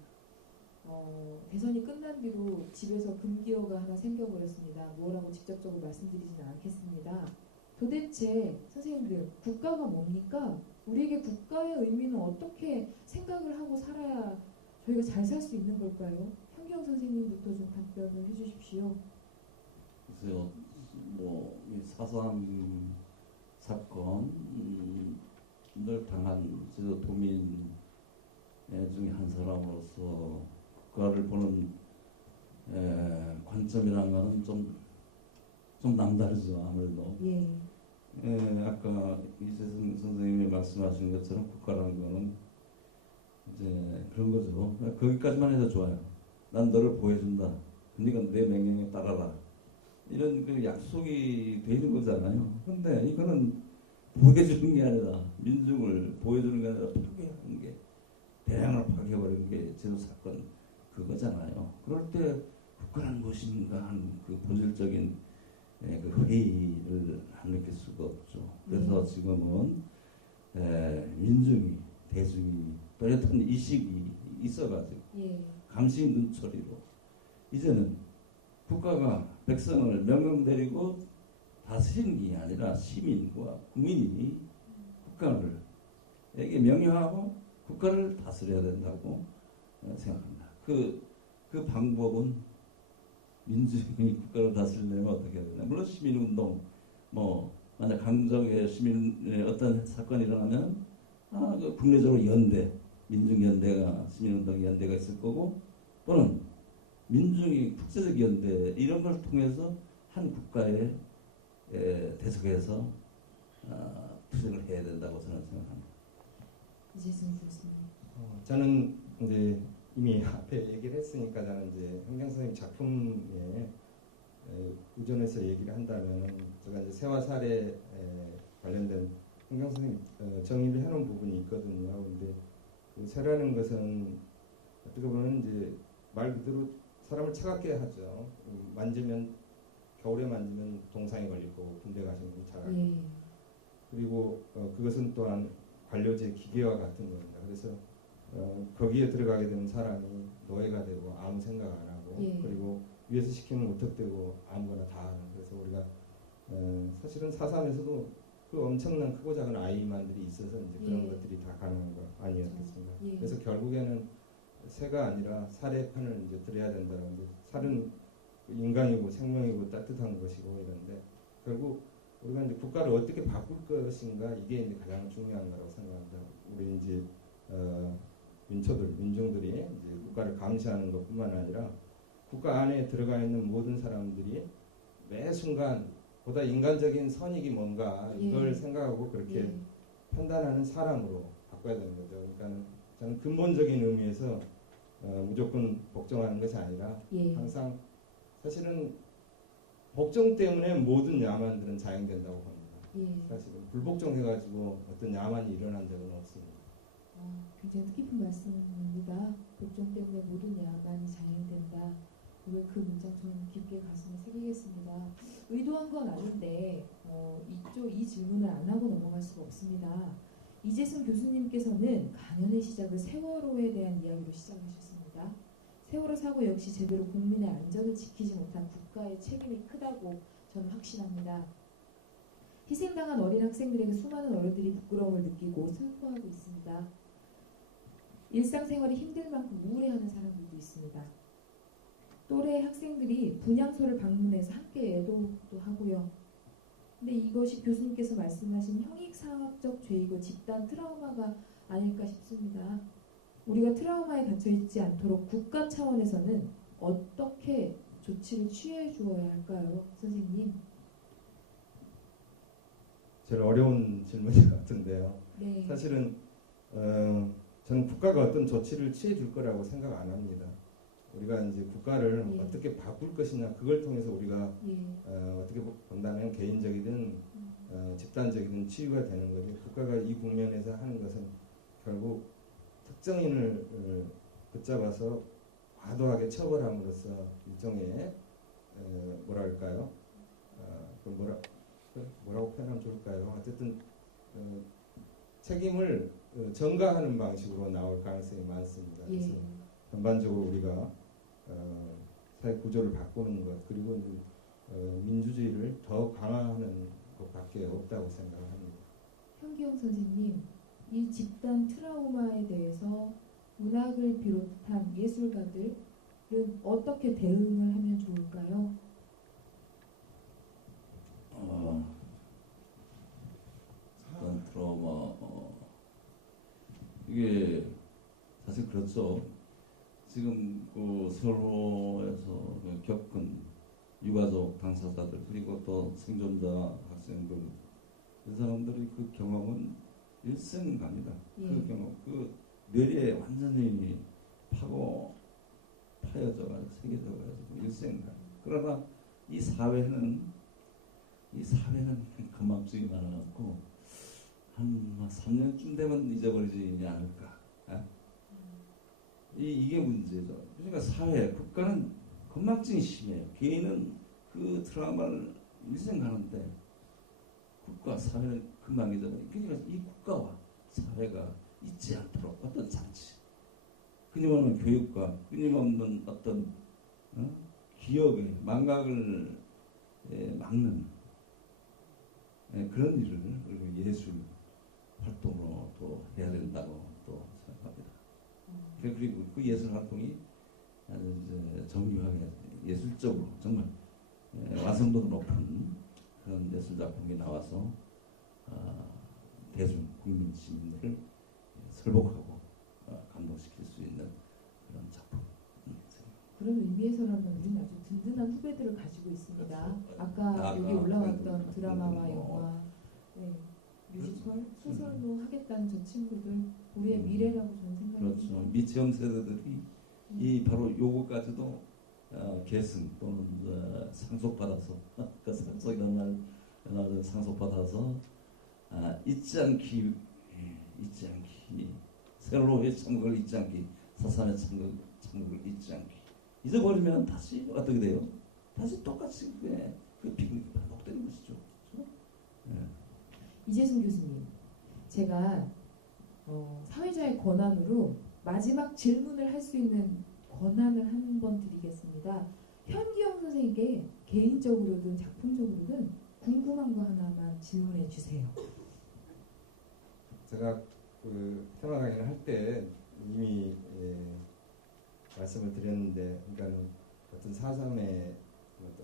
대선이 끝난 뒤로 집에서 금기어가 하나 생겨버렸습니다. 뭐라고 직접적으로 말씀드리지는 않겠습니다. 도대체 선생님들 국가가 뭡니까? 우리에게 국가의 의미는 어떻게 생각을 하고 살아야 저희가 잘 살 수 있는 걸까요? 현경 선생님부터 좀 답변을 해주십시오. 글쎄요, 뭐 이 4.3 사건을 당한 저 도민 중에 한 사람으로서 국가를 보는 관점이라는 것은 좀 남다르죠. 아무래도 아까 이세승 선생님이 말씀하신 것처럼 국가라는 거는 이제 그런 거죠. 거기까지만 해도 좋아요. 난 너를 보호해준다. 그러니까 내 명령에 따라라. 이런 그 약속이 되는 거잖아요. 근데 이거는 보호해주는 게 아니라 민중을 보호해주는 게 아니라 파괴하는 게 대량을 파괴해버리는 게 제도 사건 그거잖아요. 그럴 때 국가란 무엇인가 하는 그 본질적인 그 회의를 안 느낄 수가 없죠. 그래서 지금은 민중이 대중이 또렷한 의식이 있어가지고 감시 눈초리로 이제는 국가가 백성을 명령 내리고 다스리는 게 아니라 시민과 국민이 국가를에게 명령하고 국가를 다스려야 된다고 생각합니다. 그 방법은 민중이 국가를 다스리려면 어떻게 해야 되나? 물론 시민운동, 뭐 만약 강정의 시민의 어떤 사건이 일어나면 그 국내적으로 연대, 민중연대가 시민운동 연대가 있을 거고 또는 민중이 국제적 연대 이런 걸 통해서 한 국가에 대속해서 투쟁을 해야 된다고 저는 생각합니다. 이재승 교수님. 저는 이제 이미 앞에 얘기를 했으니까 저는 이제 현경 선생님 작품에 의존해서 얘기를 한다면 제가 이제 새와 살에 관련된 현경 선생님 정의를 해놓은 부분이 있거든요. 근데 그 새라는 것은 어떻게 보면 이제 말 그대로 사람을 차갑게 하죠. 만지면 겨울에 만지면 동상이 걸릴 거고 군대 가시면 차갑고 예. 그리고 그것은 또한 관료제 기계와 같은 겁니다. 그래서 거기에 들어가게 되는 사람이 노예가 되고 아무 생각 안 하고 예. 그리고 위에서 시키면 무턱대고 아무거나 다 하는 그래서 우리가 사실은 4.3에서도 그 엄청난 크고 작은 아이만들이 있어서 이제 그런 예. 것들이 다 가능한 거 아니었겠습니까? 예. 그래서 결국에는 새가 아니라 살의 판을 이제 들어야 된다는 게 살은 인간이고 생명이고 따뜻한 것이고 이런데 결국 우리가 이제 국가를 어떻게 바꿀 것인가 이게 이제 가장 중요한 거라고 생각합니다. 우리 이제 민중들이 이제 국가를 감시하는 것뿐만 아니라 국가 안에 들어가 있는 모든 사람들이 매 순간 보다 인간적인 선익이 뭔가 이걸 예. 생각하고 그렇게 예. 판단하는 사람으로 바꿔야 되는 거죠. 그러니까 저는 근본적인 의미에서 무조건 복종하는 것이 아니라 예. 항상 사실은 복종 때문에 모든 야만들은 자행된다고 봅니다. 예. 사실은 불복종해가지고 어떤 야만이 일어난 적은 없습니다. 굉장히 뜻깊은 말씀입니다. 복종 때문에 모든 야만이 자행된다. 오늘 그 문장 좀 깊게 가슴에 새기겠습니다. 의도한 건 아닌데 이 질문을 안 하고 넘어갈 수가 없습니다. 이재승 교수님께서는 강연의 시작을 세월호에 대한 이야기로 시작하셨습니다. 세월호 사고 역시 제대로 국민의 안전을 지키지 못한 국가의 책임이 크다고 저는 확신합니다. 희생당한 어린 학생들에게 수많은 어른들이 부끄러움을 느끼고 슬퍼하고 있습니다. 일상생활이 힘들 만큼 우울해하는 사람들도 있습니다. 또래 학생들이 분향소를 방문해서 함께 애도도 하고요. 근데 이것이 교수님께서 말씀하신 형익상학적 죄이고 집단 트라우마가 아닐까 싶습니다. 우리가 트라우마에 갇혀 있지 않도록 국가 차원에서는 어떻게 조치를 취해 주어야 할까요, 선생님? 제일 어려운 질문인 것 같은데요. 네. 사실은 저는 국가가 어떤 조치를 취해 줄 거라고 생각 안 합니다. 우리가 이제 국가를 예. 어떻게 바꿀 것이냐 그걸 통해서 우리가 예. 어떻게 본다면 개인적이든 집단적이든 치유가 되는 거죠. 국가가 이 국면에서 하는 것은 결국 특정인을 붙잡아서 과도하게 처벌함으로써 일종의 뭐랄까요? 뭐라고 표현하면 좋을까요? 어쨌든 책임을 전가하는 방식으로 나올 가능성이 많습니다. 예. 그래서 전반적으로 우리가 사회 구조를 바꾸는 것 그리고 이제, 민주주의를 더 강화하는 것밖에 없다고 생각합니다. 현기영 선생님, 이 집단 트라우마에 대해서 문학을 비롯한 예술가들은 어떻게 대응을 하면 좋을까요? 집단 트라우마 이게 사실 그렇죠. 지금 그 세월호에서 겪은 유가족 당사자들 그리고 또 생존자 학생들 그 사람들이 그 경험은 일생갑니다. 예. 그 경험 그 뇌리에 완전히 파여져가지고 새겨져가지고 일생가. 그러나 이 사회는 금방증이 많아갖고 한 3년쯤 되면 잊어버리지 않을까. 이게 문제죠. 그러니까 사회, 국가는 건망증이 심해요. 개인은 그 트라우마를 일생가는데 국가, 사회는 금방 잊어버려요. 그러니까 이 국가와 사회가 잊지 않도록 어떤 장치, 끊임없는 교육과 끊임없는 어떤 기억의 망각을 막는 그런 일을 우리 예술 활동으로 또 해야 된다고 또 생각합니다. 그리고 그 예술 활동이 아주 이제 정교하게 예술적으로 정말 완성도가 높은 그런 예술 작품이 나와서 대중 국민 시민들을 설복하고 감동시킬 수 있는 그런 작품. 그런 의미에서라면 우리는 아주 든든한 후배들을 가지고 있습니다. 아까 여기 아까 올라왔던 그 드라마와 영화, 네, 뮤지컬, 소설로 하겠다는 저 친구들 우리의 미래라고 저는 생각합니다. 그렇죠. 미체험 세대들이 이 바로 요거까지도 계승 또는 상속받아서 그 상속이라는 말 상속받아서 잊지 않기 세월호의 참극을 잊지 않기 사삼의 참극을 잊지 않기 잊어버리면 다시 어떻게 돼요? 다시 똑같이 그 비극이 반복되는 것이죠. 그렇죠? 이재승 교수님, 제가 사회자의 권한으로 마지막 질문을 할 수 있는 권한을 한 번 드리겠습니다. 현기영 선생님께 개인적으로든 작품적으로든 궁금한 거 하나만 질문해 주세요. 제가 그 테마 강의를 할 때 이미 말씀을 드렸는데, 그러니까는 어떤 4.3의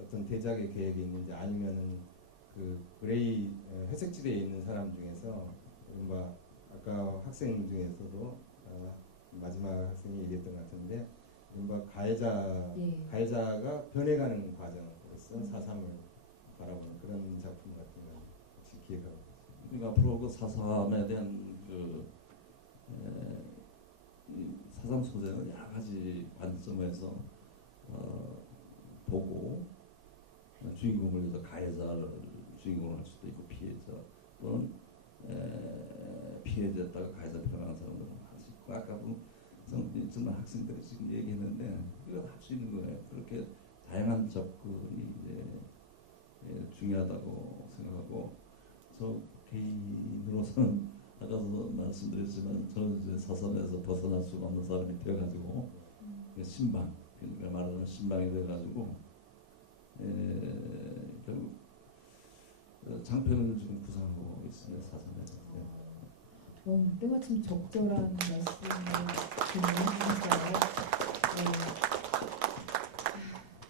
어떤 대작의 계획이 있는지 아니면은 그 그레이 회색지대에 있는 사람 중에서 이른바 아까 학생 중에서도 마지막 학생이 얘기했던 것 같은데 이른바 가해자가 변해가는 과정으로서 4.3을 바라보는 그런 작품 같은 거 혹시 기획하고 있습니다. 그러니까 앞으로 그 4.3에 대한 그 4.3 소재는 여러 가지 관점에서 보고 주인공을 위해서 가해자를 주인공을 할 수도 있고 피해자 또는 피해자였다가 가해자 변하는 사람들은 할 수 있고 아까도 정말 학생들이 지금 얘기했는데 이거 할 수 있는 거예요. 그렇게 다양한 접근이 이제 중요하다고 생각하고 저 개인으로서는 아까도 말씀드렸지만 저는 이제 사선에서 벗어날 수가 없는 사람이 되어가지고 신방 그러니까 말하는 신방이 되어가지고 결국 장편을 지금 구상하고 있습니다. 사선에서. 때마침 적절한 말씀을 드리셨어요.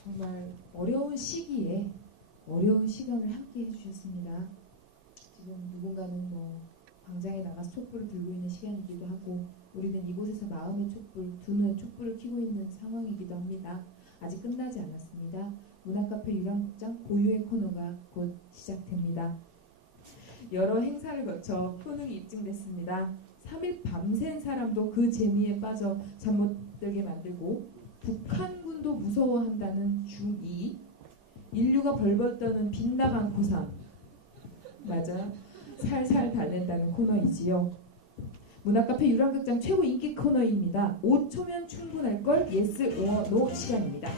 정말 어려운 시기에 어려운 시간을 함께 해주셨습니다. 지금 누군가는 광장에 나가서 촛불을 들고 있는 시간이기도 하고 우리는 이곳에서 마음의 촛불, 두 눈의 촛불을 켜고 있는 상황이기도 합니다. 아직 끝나지 않았습니다. 문화카페 유랑극장 고유의 코너가 곧 시작됩니다. 여러 행사를 거쳐 효능이 입증됐습니다. 3일 밤샌 사람도 그 재미에 빠져 잠 못 들게 만들고 북한군도 무서워한다는 중2 인류가 벌벌 떠는 빗나간 고3 맞아 살살 달랜다는 코너이지요. 문화카페 유랑극장 최고 인기 코너입니다. 5초면 충분할걸 예스 or 노 시간입니다.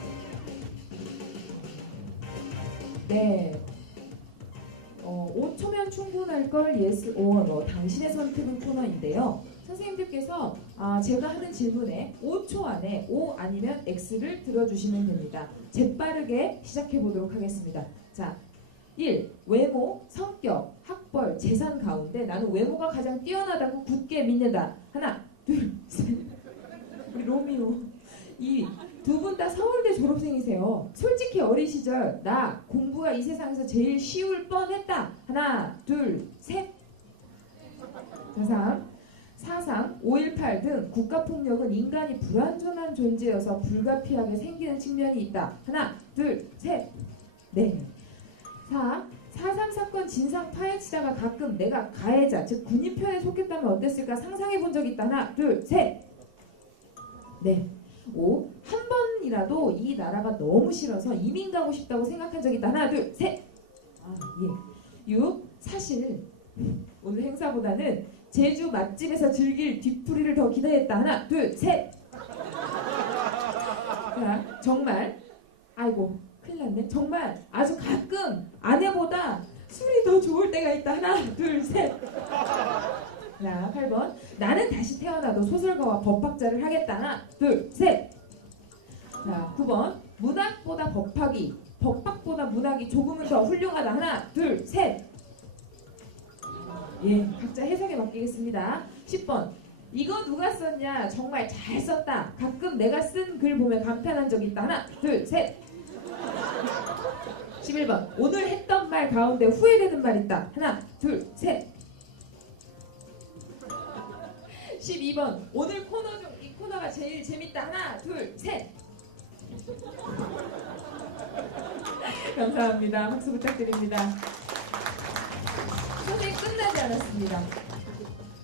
네, 5초면 충분할걸 예스 or 노 당신의 선택은 코너인데요. 선생님들께서 제가 하는 질문에 5초 안에 O 아니면 X를 들어주시면 됩니다. 재빠르게 시작해 보도록 하겠습니다. 자, 1. 외모, 성격, 학벌, 재산 가운데 나는 외모가 가장 뛰어나다고 굳게 믿는다. 하나, 둘, 셋. 우리 로미오. 2. 두 분 다 서울대 졸업생이세요. 솔직히 어린 시절 나 공부가 이 세상에서 제일 쉬울 뻔했다. 하나, 둘, 셋. 자, 3. 사상, 5.18 등 국가폭력은 인간이 불완전한 존재여서 불가피하게 생기는 측면이 있다. 하나, 둘, 셋. 네. 4. 4.3 사건 진상 파헤치다가 가끔 내가 가해자, 즉 군인 편에 속했다면 어땠을까 상상해 본 적 있다. 하나, 둘, 셋. 네. 5. 한 번이라도 이 나라가 너무 싫어서 이민 가고 싶다고 생각한 적 있다. 하나, 둘, 셋. 예. 6. 사실 오늘 행사보다는 제주 맛집에서 즐길 뒤풀이를 더 기대했다. 하나, 둘, 셋. 자, 정말 아이고 큰일 났네. 정말 아주 가끔 아내보다 술이 더 좋을 때가 있다. 하나, 둘, 셋. 자, 8번. 나는 다시 태어나도 소설가와 법학자를 하겠다. 하나, 둘, 셋. 자, 9번. 문학보다 법학이, 법학보다 문학이 조금은 더 훌륭하다. 하나, 둘, 셋. 예, 각자 해석에 맡기겠습니다. 10번. 이거 누가 썼냐? 정말 잘 썼다. 가끔 내가 쓴 글 보면 감탄한 적 있다. 하나, 둘, 셋. 11번 오늘 했던 말 가운데 후회되는 말 있다. 하나, 둘, 셋. 12번 오늘 코너 중 이 코너가 제일 재밌다. 하나, 둘, 셋. 감사합니다. 박수 부탁드립니다. 선생님 끝나지 않았습니다.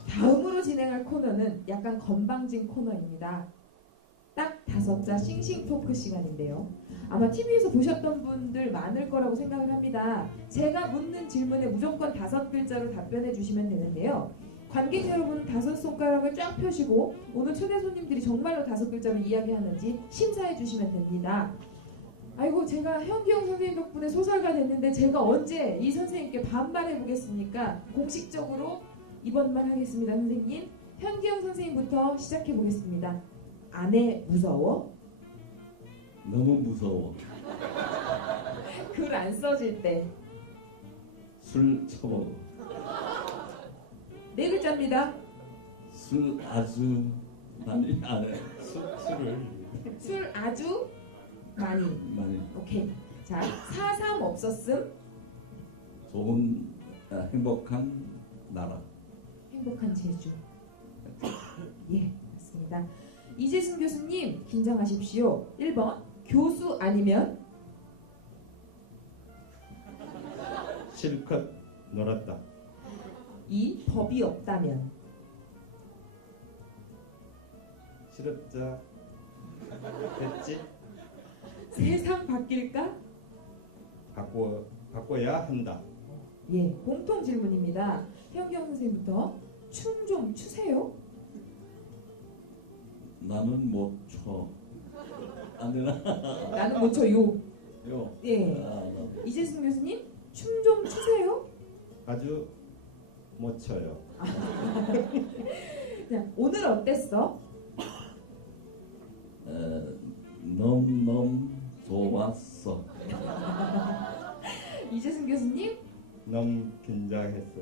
다음으로 진행할 코너는 약간 건방진 코너입니다. 딱 5자 싱싱 토크 시간인데요. 아마 TV에서 보셨던 분들 많을 거라고 생각을 합니다. 제가 묻는 질문에 무조건 5글자로 답변해 주시면 되는데요. 관객 여러분 5손가락을 쫙 펴시고 오늘 초대 손님들이 정말로 5글자로 이야기하는지 심사해 주시면 됩니다. 아이고 제가 현기영 선생님 덕분에 소설가 됐는데 제가 언제 이 선생님께 반말해 보겠습니까? 공식적으로 이번만 하겠습니다. 선생님 현기영 선생님부터 시작해 보겠습니다. 아내 무서워? 너무 무서워. 글 안 써질 때. 술 처먹어. 4글자입니다. 술 아주 많이 안 해. 술을 술 아주 많이. 오케이. 자, 4.3 없었음. 좋은 행복한 나라. 행복한 제주. 예, 맞습니다. 이재승 교수님 긴장하십시오. 1번 교수 아니면 실컷 놀았다. 2. 법이 없다면 실업자 됐지? 세상 바뀔까? 바꿔야 한다. 예, 공통 질문입니다. 현경 선생님부터 춤 좀 추세요. 나는 못 춰. 안 되나? 나는 못 쳐요. 요. 예. 이재승 교수님 춤 좀 추세요. 아주 못 쳐요. 자, 오늘 어땠어? 너무 좋았어. 이재승 교수님 너무 긴장했어.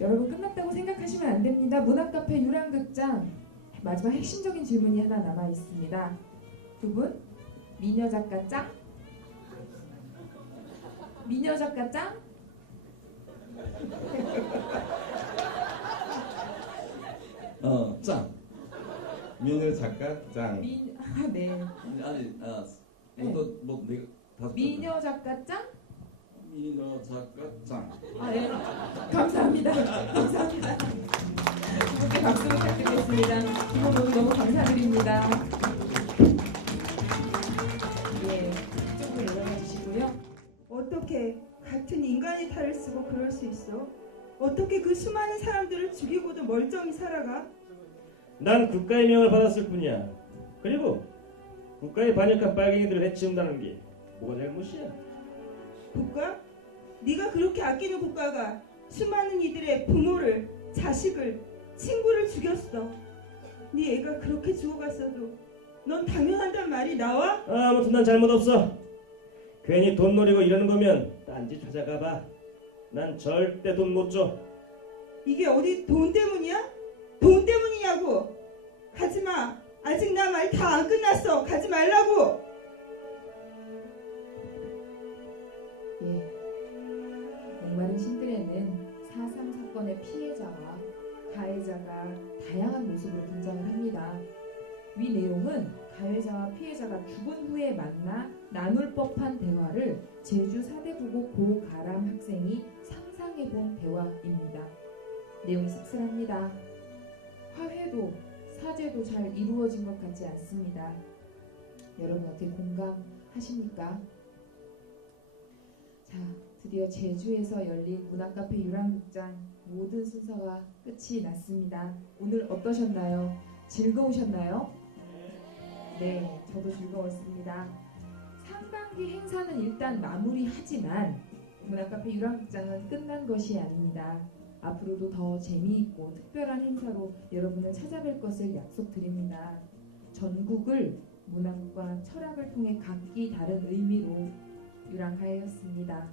여러분 끝났다고 생각하시면 안 됩니다. 문학카페 유랑극장 마지막 핵심적인 질문이 하나 남아 있습니다. 두 분 미녀 작가 짱? 미녀 작가 짱? 짱. 민우 작가 짱. 네. 아니, 네. 뭐 내가 다섯 미녀 작가 짱? 미녀 작가 짱. 네. 감사합니다. 감사합니다. 두 분께 박수 부탁드리겠습니다. 두 분 오늘 너무 감사드립니다. 예, 이쪽으로 내려가 주시고요. 어떻게 같은 인간의 탈을 쓰고 그럴 수 있어? 어떻게 그 수많은 사람들을 죽이고도 멀쩡히 살아가? 난 국가의 명을 받았을 뿐이야. 그리고 국가에 반역한 빨갱이들을 해치운다는 게 뭐가 잘못이야? 국가? 네가 그렇게 아끼는 국가가 수많은 이들의 부모를, 자식을, 친구를 죽였어. 네 애가 그렇게 죽어갔어도 넌 당연한단 말이 나와? 아무튼 난 잘못 없어. 괜히 돈 노리고 이러는 거면 딴지 찾아가 봐. 난 절대 돈 못 줘. 이게 어디 돈 때문이야? 돈 때문이냐고! 가지마! 아직 나 말 다 안 끝났어! 가지 말라고! 예. 목마른 신들에는 4.3 사건의 피해자와 가해자가 다양한 모습으로 등장을 합니다. 위 내용은 가해자와 피해자가 죽은 후에 만나 나눌 법한 대화를 제주 4대 국어 고가람 학생이 상상해본 대화입니다. 내용이 씁쓸합니다. 화해도 사죄도 잘 이루어진 것 같지 않습니다. 여러분 어떻게 공감하십니까? 자, 드디어 제주에서 열린 문학카페 유랑극장 모든 순서가 끝이 났습니다. 오늘 어떠셨나요? 즐거우셨나요? 네, 저도 즐거웠습니다. 상반기 행사는 일단 마무리하지만 문학카페 유랑극장은 끝난 것이 아닙니다. 앞으로도 더 재미있고 특별한 행사로 여러분을 찾아뵐 것을 약속드립니다. 전국을 문학과 철학을 통해 각기 다른 의미로 유랑하였습니다.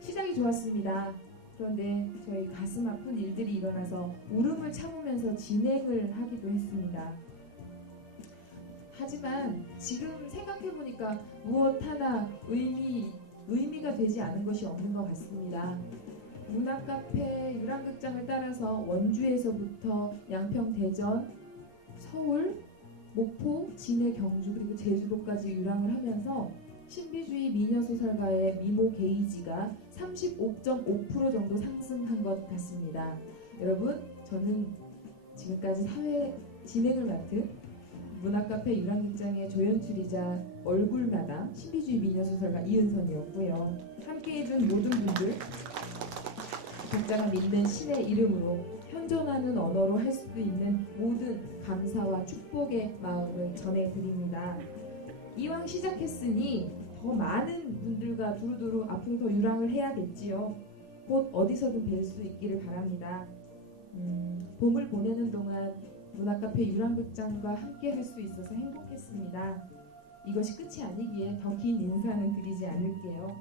시작이 좋았습니다. 그런데 저희 가슴 아픈 일들이 일어나서 울음을 참으면서 진행을 하기도 했습니다. 하지만 지금 생각해보니까 무엇 하나 의미가 되지 않은 것이 없는 것 같습니다. 문화카페 유랑극장을 따라서 원주에서부터 양평, 대전, 서울, 목포, 진해, 경주 그리고 제주도까지 유랑을 하면서 신비주의 미녀소설가의 미모 게이지가 35.5% 정도 상승한 것 같습니다. 여러분, 저는 지금까지 사회 진행을 맡은 문화카페 유랑극장의 조연출이자 얼굴마다 신비주의 미녀소설가 이은선이었고요. 함께해준 모든 분들, 작가가 믿는 신의 이름으로 현존하는 언어로 할 수도 있는 모든 감사와 축복의 마음을 전해드립니다. 이왕 시작했으니 더 많은 분들과 두루두루 앞으로 더 유랑을 해야겠지요. 곧 어디서든 뵐 수 있기를 바랍니다. 봄을 보내는 동안 문화카페 유랑극장과 함께 할 수 있어서 행복했습니다. 이것이 끝이 아니기에 더 긴 인사는 드리지 않을게요.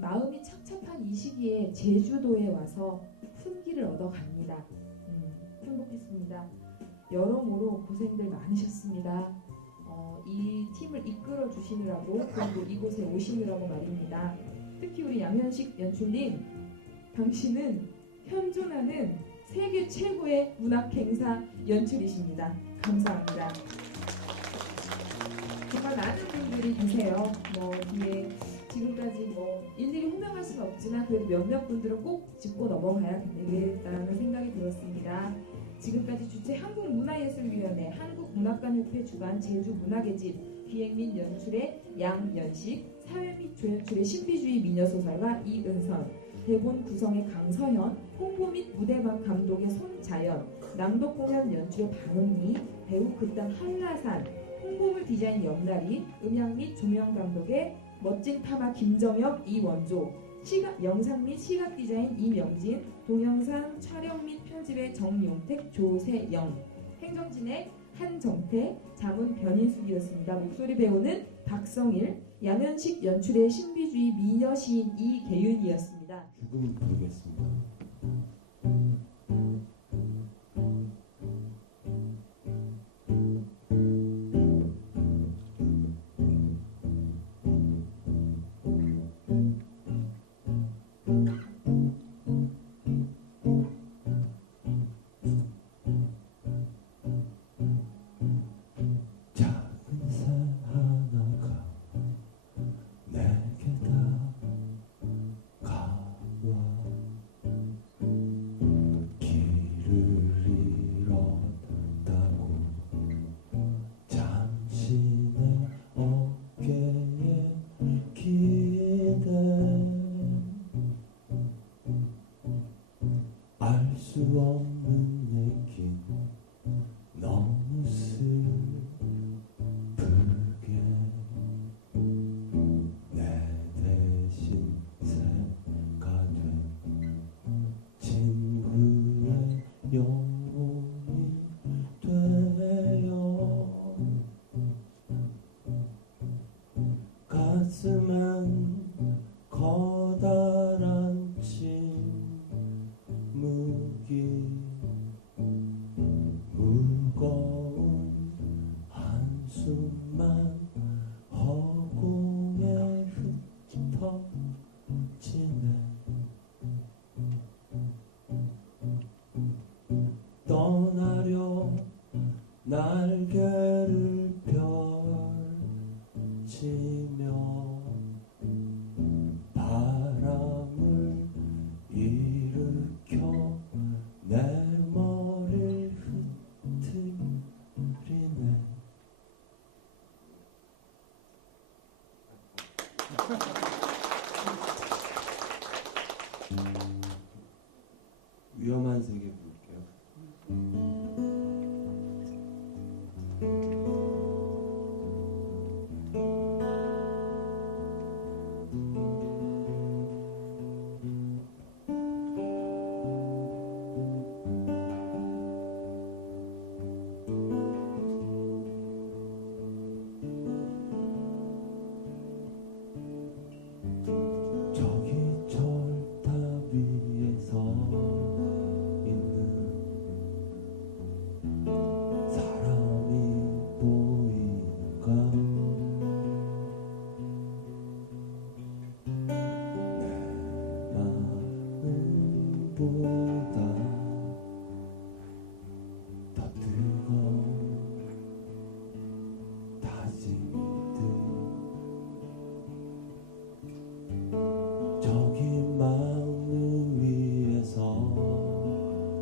마음이 착잡한 이 시기에 제주도에 와서 훈기를 얻어갑니다. 행복했습니다. 여러모로 고생들 많으셨습니다. 이 팀을 이끌어 주시느라고 그리고 이곳에 오시느라고 말입니다. 특히 우리 양현식 연출님, 당신은 현존하는 세계 최고의 문학 행사 연출이십니다. 감사합니다. 정말 많은 분들이 계세요. 뒤에 지금까지 일일이 호명할 수는 없지만 그래도 몇몇 분들은 꼭 짚고 넘어가야 되겠다는 생각이 들었습니다. 지금까지 주최 한국문화예술위원회, 한국문학관협회 주관 제주문학의 집, 기획 및 연출의 양연식, 사회 및 조연출의 신비주의 미녀소설가 이은선, 대본 구성의 강서현, 홍보 및 무대방 감독의 손자연, 낭독 공연 연출의 방은미, 배우 극단 한라산, 홍보물 디자인 염나리, 음향 및 조명 감독의 멋진 타마 김정혁, 이원조, 영상 및 시각 디자인 이명진, 동영상 촬영 및 편집의 정용택, 조세영, 행정진의 한정태, 자문 변인숙이었습니다. 목소리 배우는 박성일, 양현식 연출의 신비주의 미녀 시인 이계윤이었습니다. 죽음 부르겠습니다. 작은 새 하나가 내게 다가와 길을 잃었다고 잠시 내 어깨에 기대 알 수 없는 얘긴 너무 슬프게 내 대신 새가 된 친구의 영혼이 되어 가슴엔 커다란 침묵이 무거운 한숨만 허공에 흩어지네 떠나려 날개를 펼치며 바람을 일으켜 내 머리를 흩트리네 위험한 세계 부를게요. 저기 철탑 위에 서 있는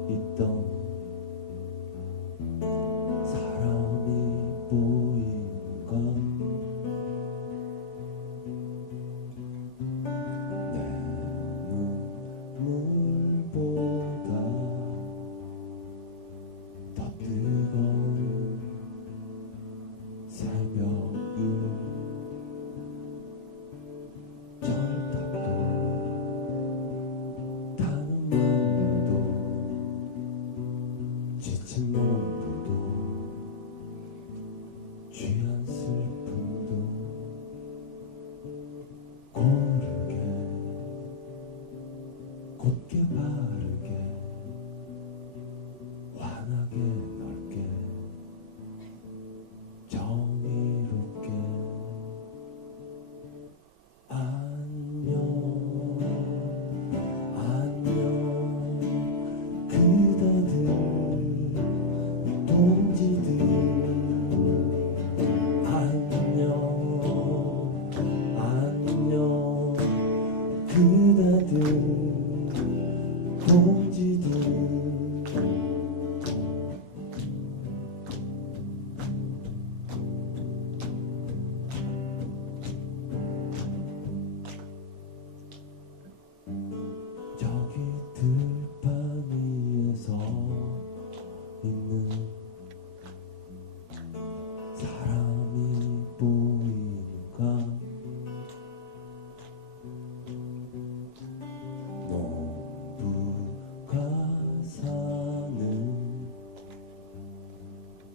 있던 사람이 보인가 내 눈물보다 더 뜨거운 새벽을 절탑도 타는 마음도 지친 몸도 취한 슬픔도 고르게 곧게 바르게 환하게 넓게 정의롭게 안녕 안녕 그대들 동지들 안녕 안녕 그대들 동지들 저기 들판 위에서 있는 사람이 보이니까 농부가 사는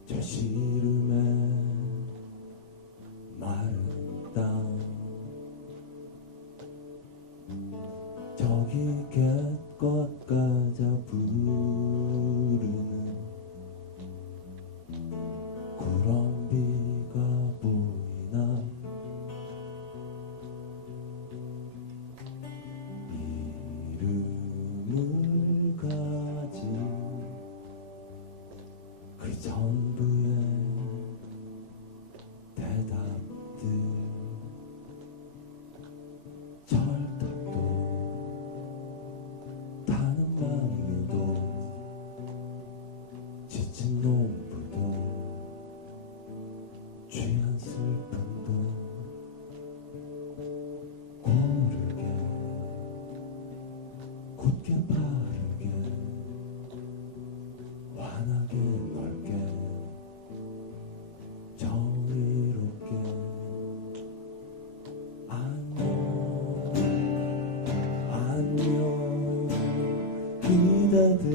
저 시름에 마른 땅 저기 갯꽃 가자 부르는 구렁비가 보이나 이름을 가진 그 전부의 대답들 철탑도 타는 마음도 지친 농부도 취한 슬픔도 고르게 곧게 바르게 환하게 넓게 정의롭게 안녕 안녕 그대들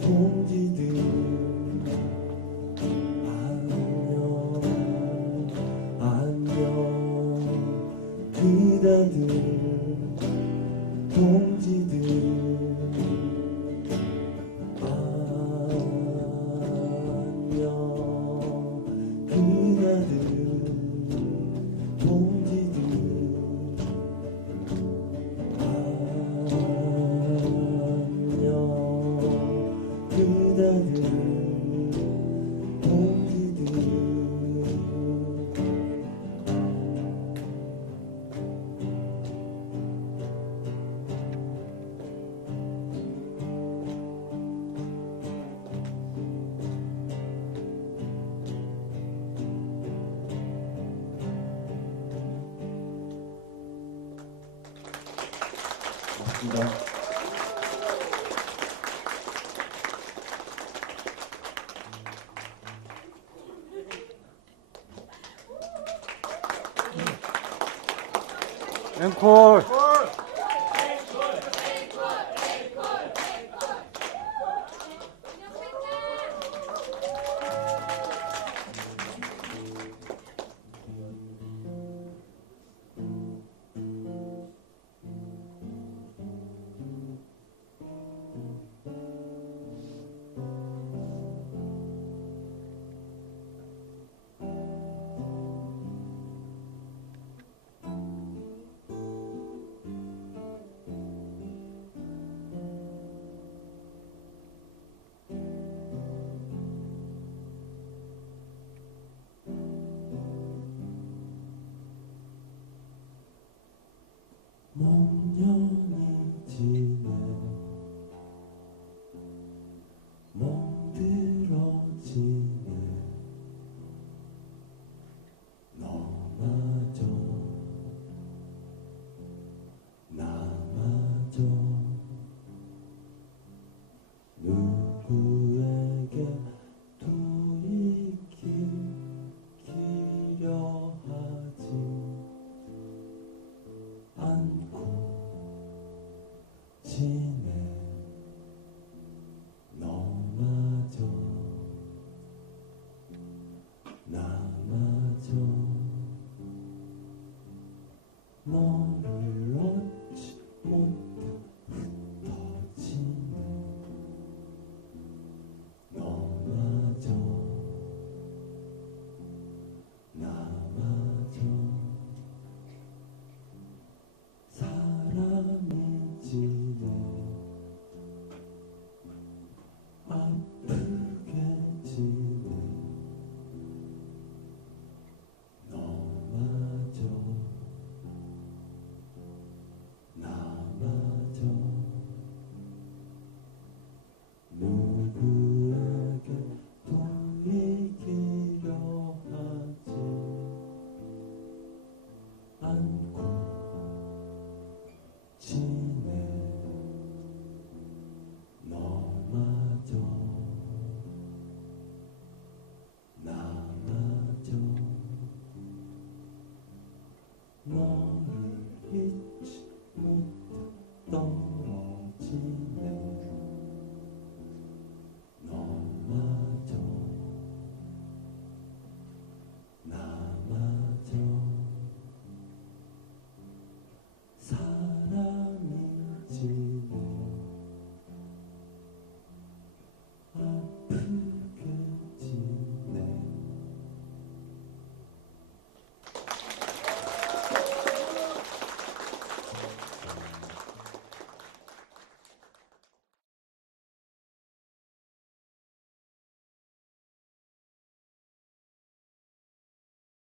동지들 안녕 안녕 그대들 동지들 안녕 그대들 동지들 안녕 그대들 동지들 고맙습니다. 앵콜.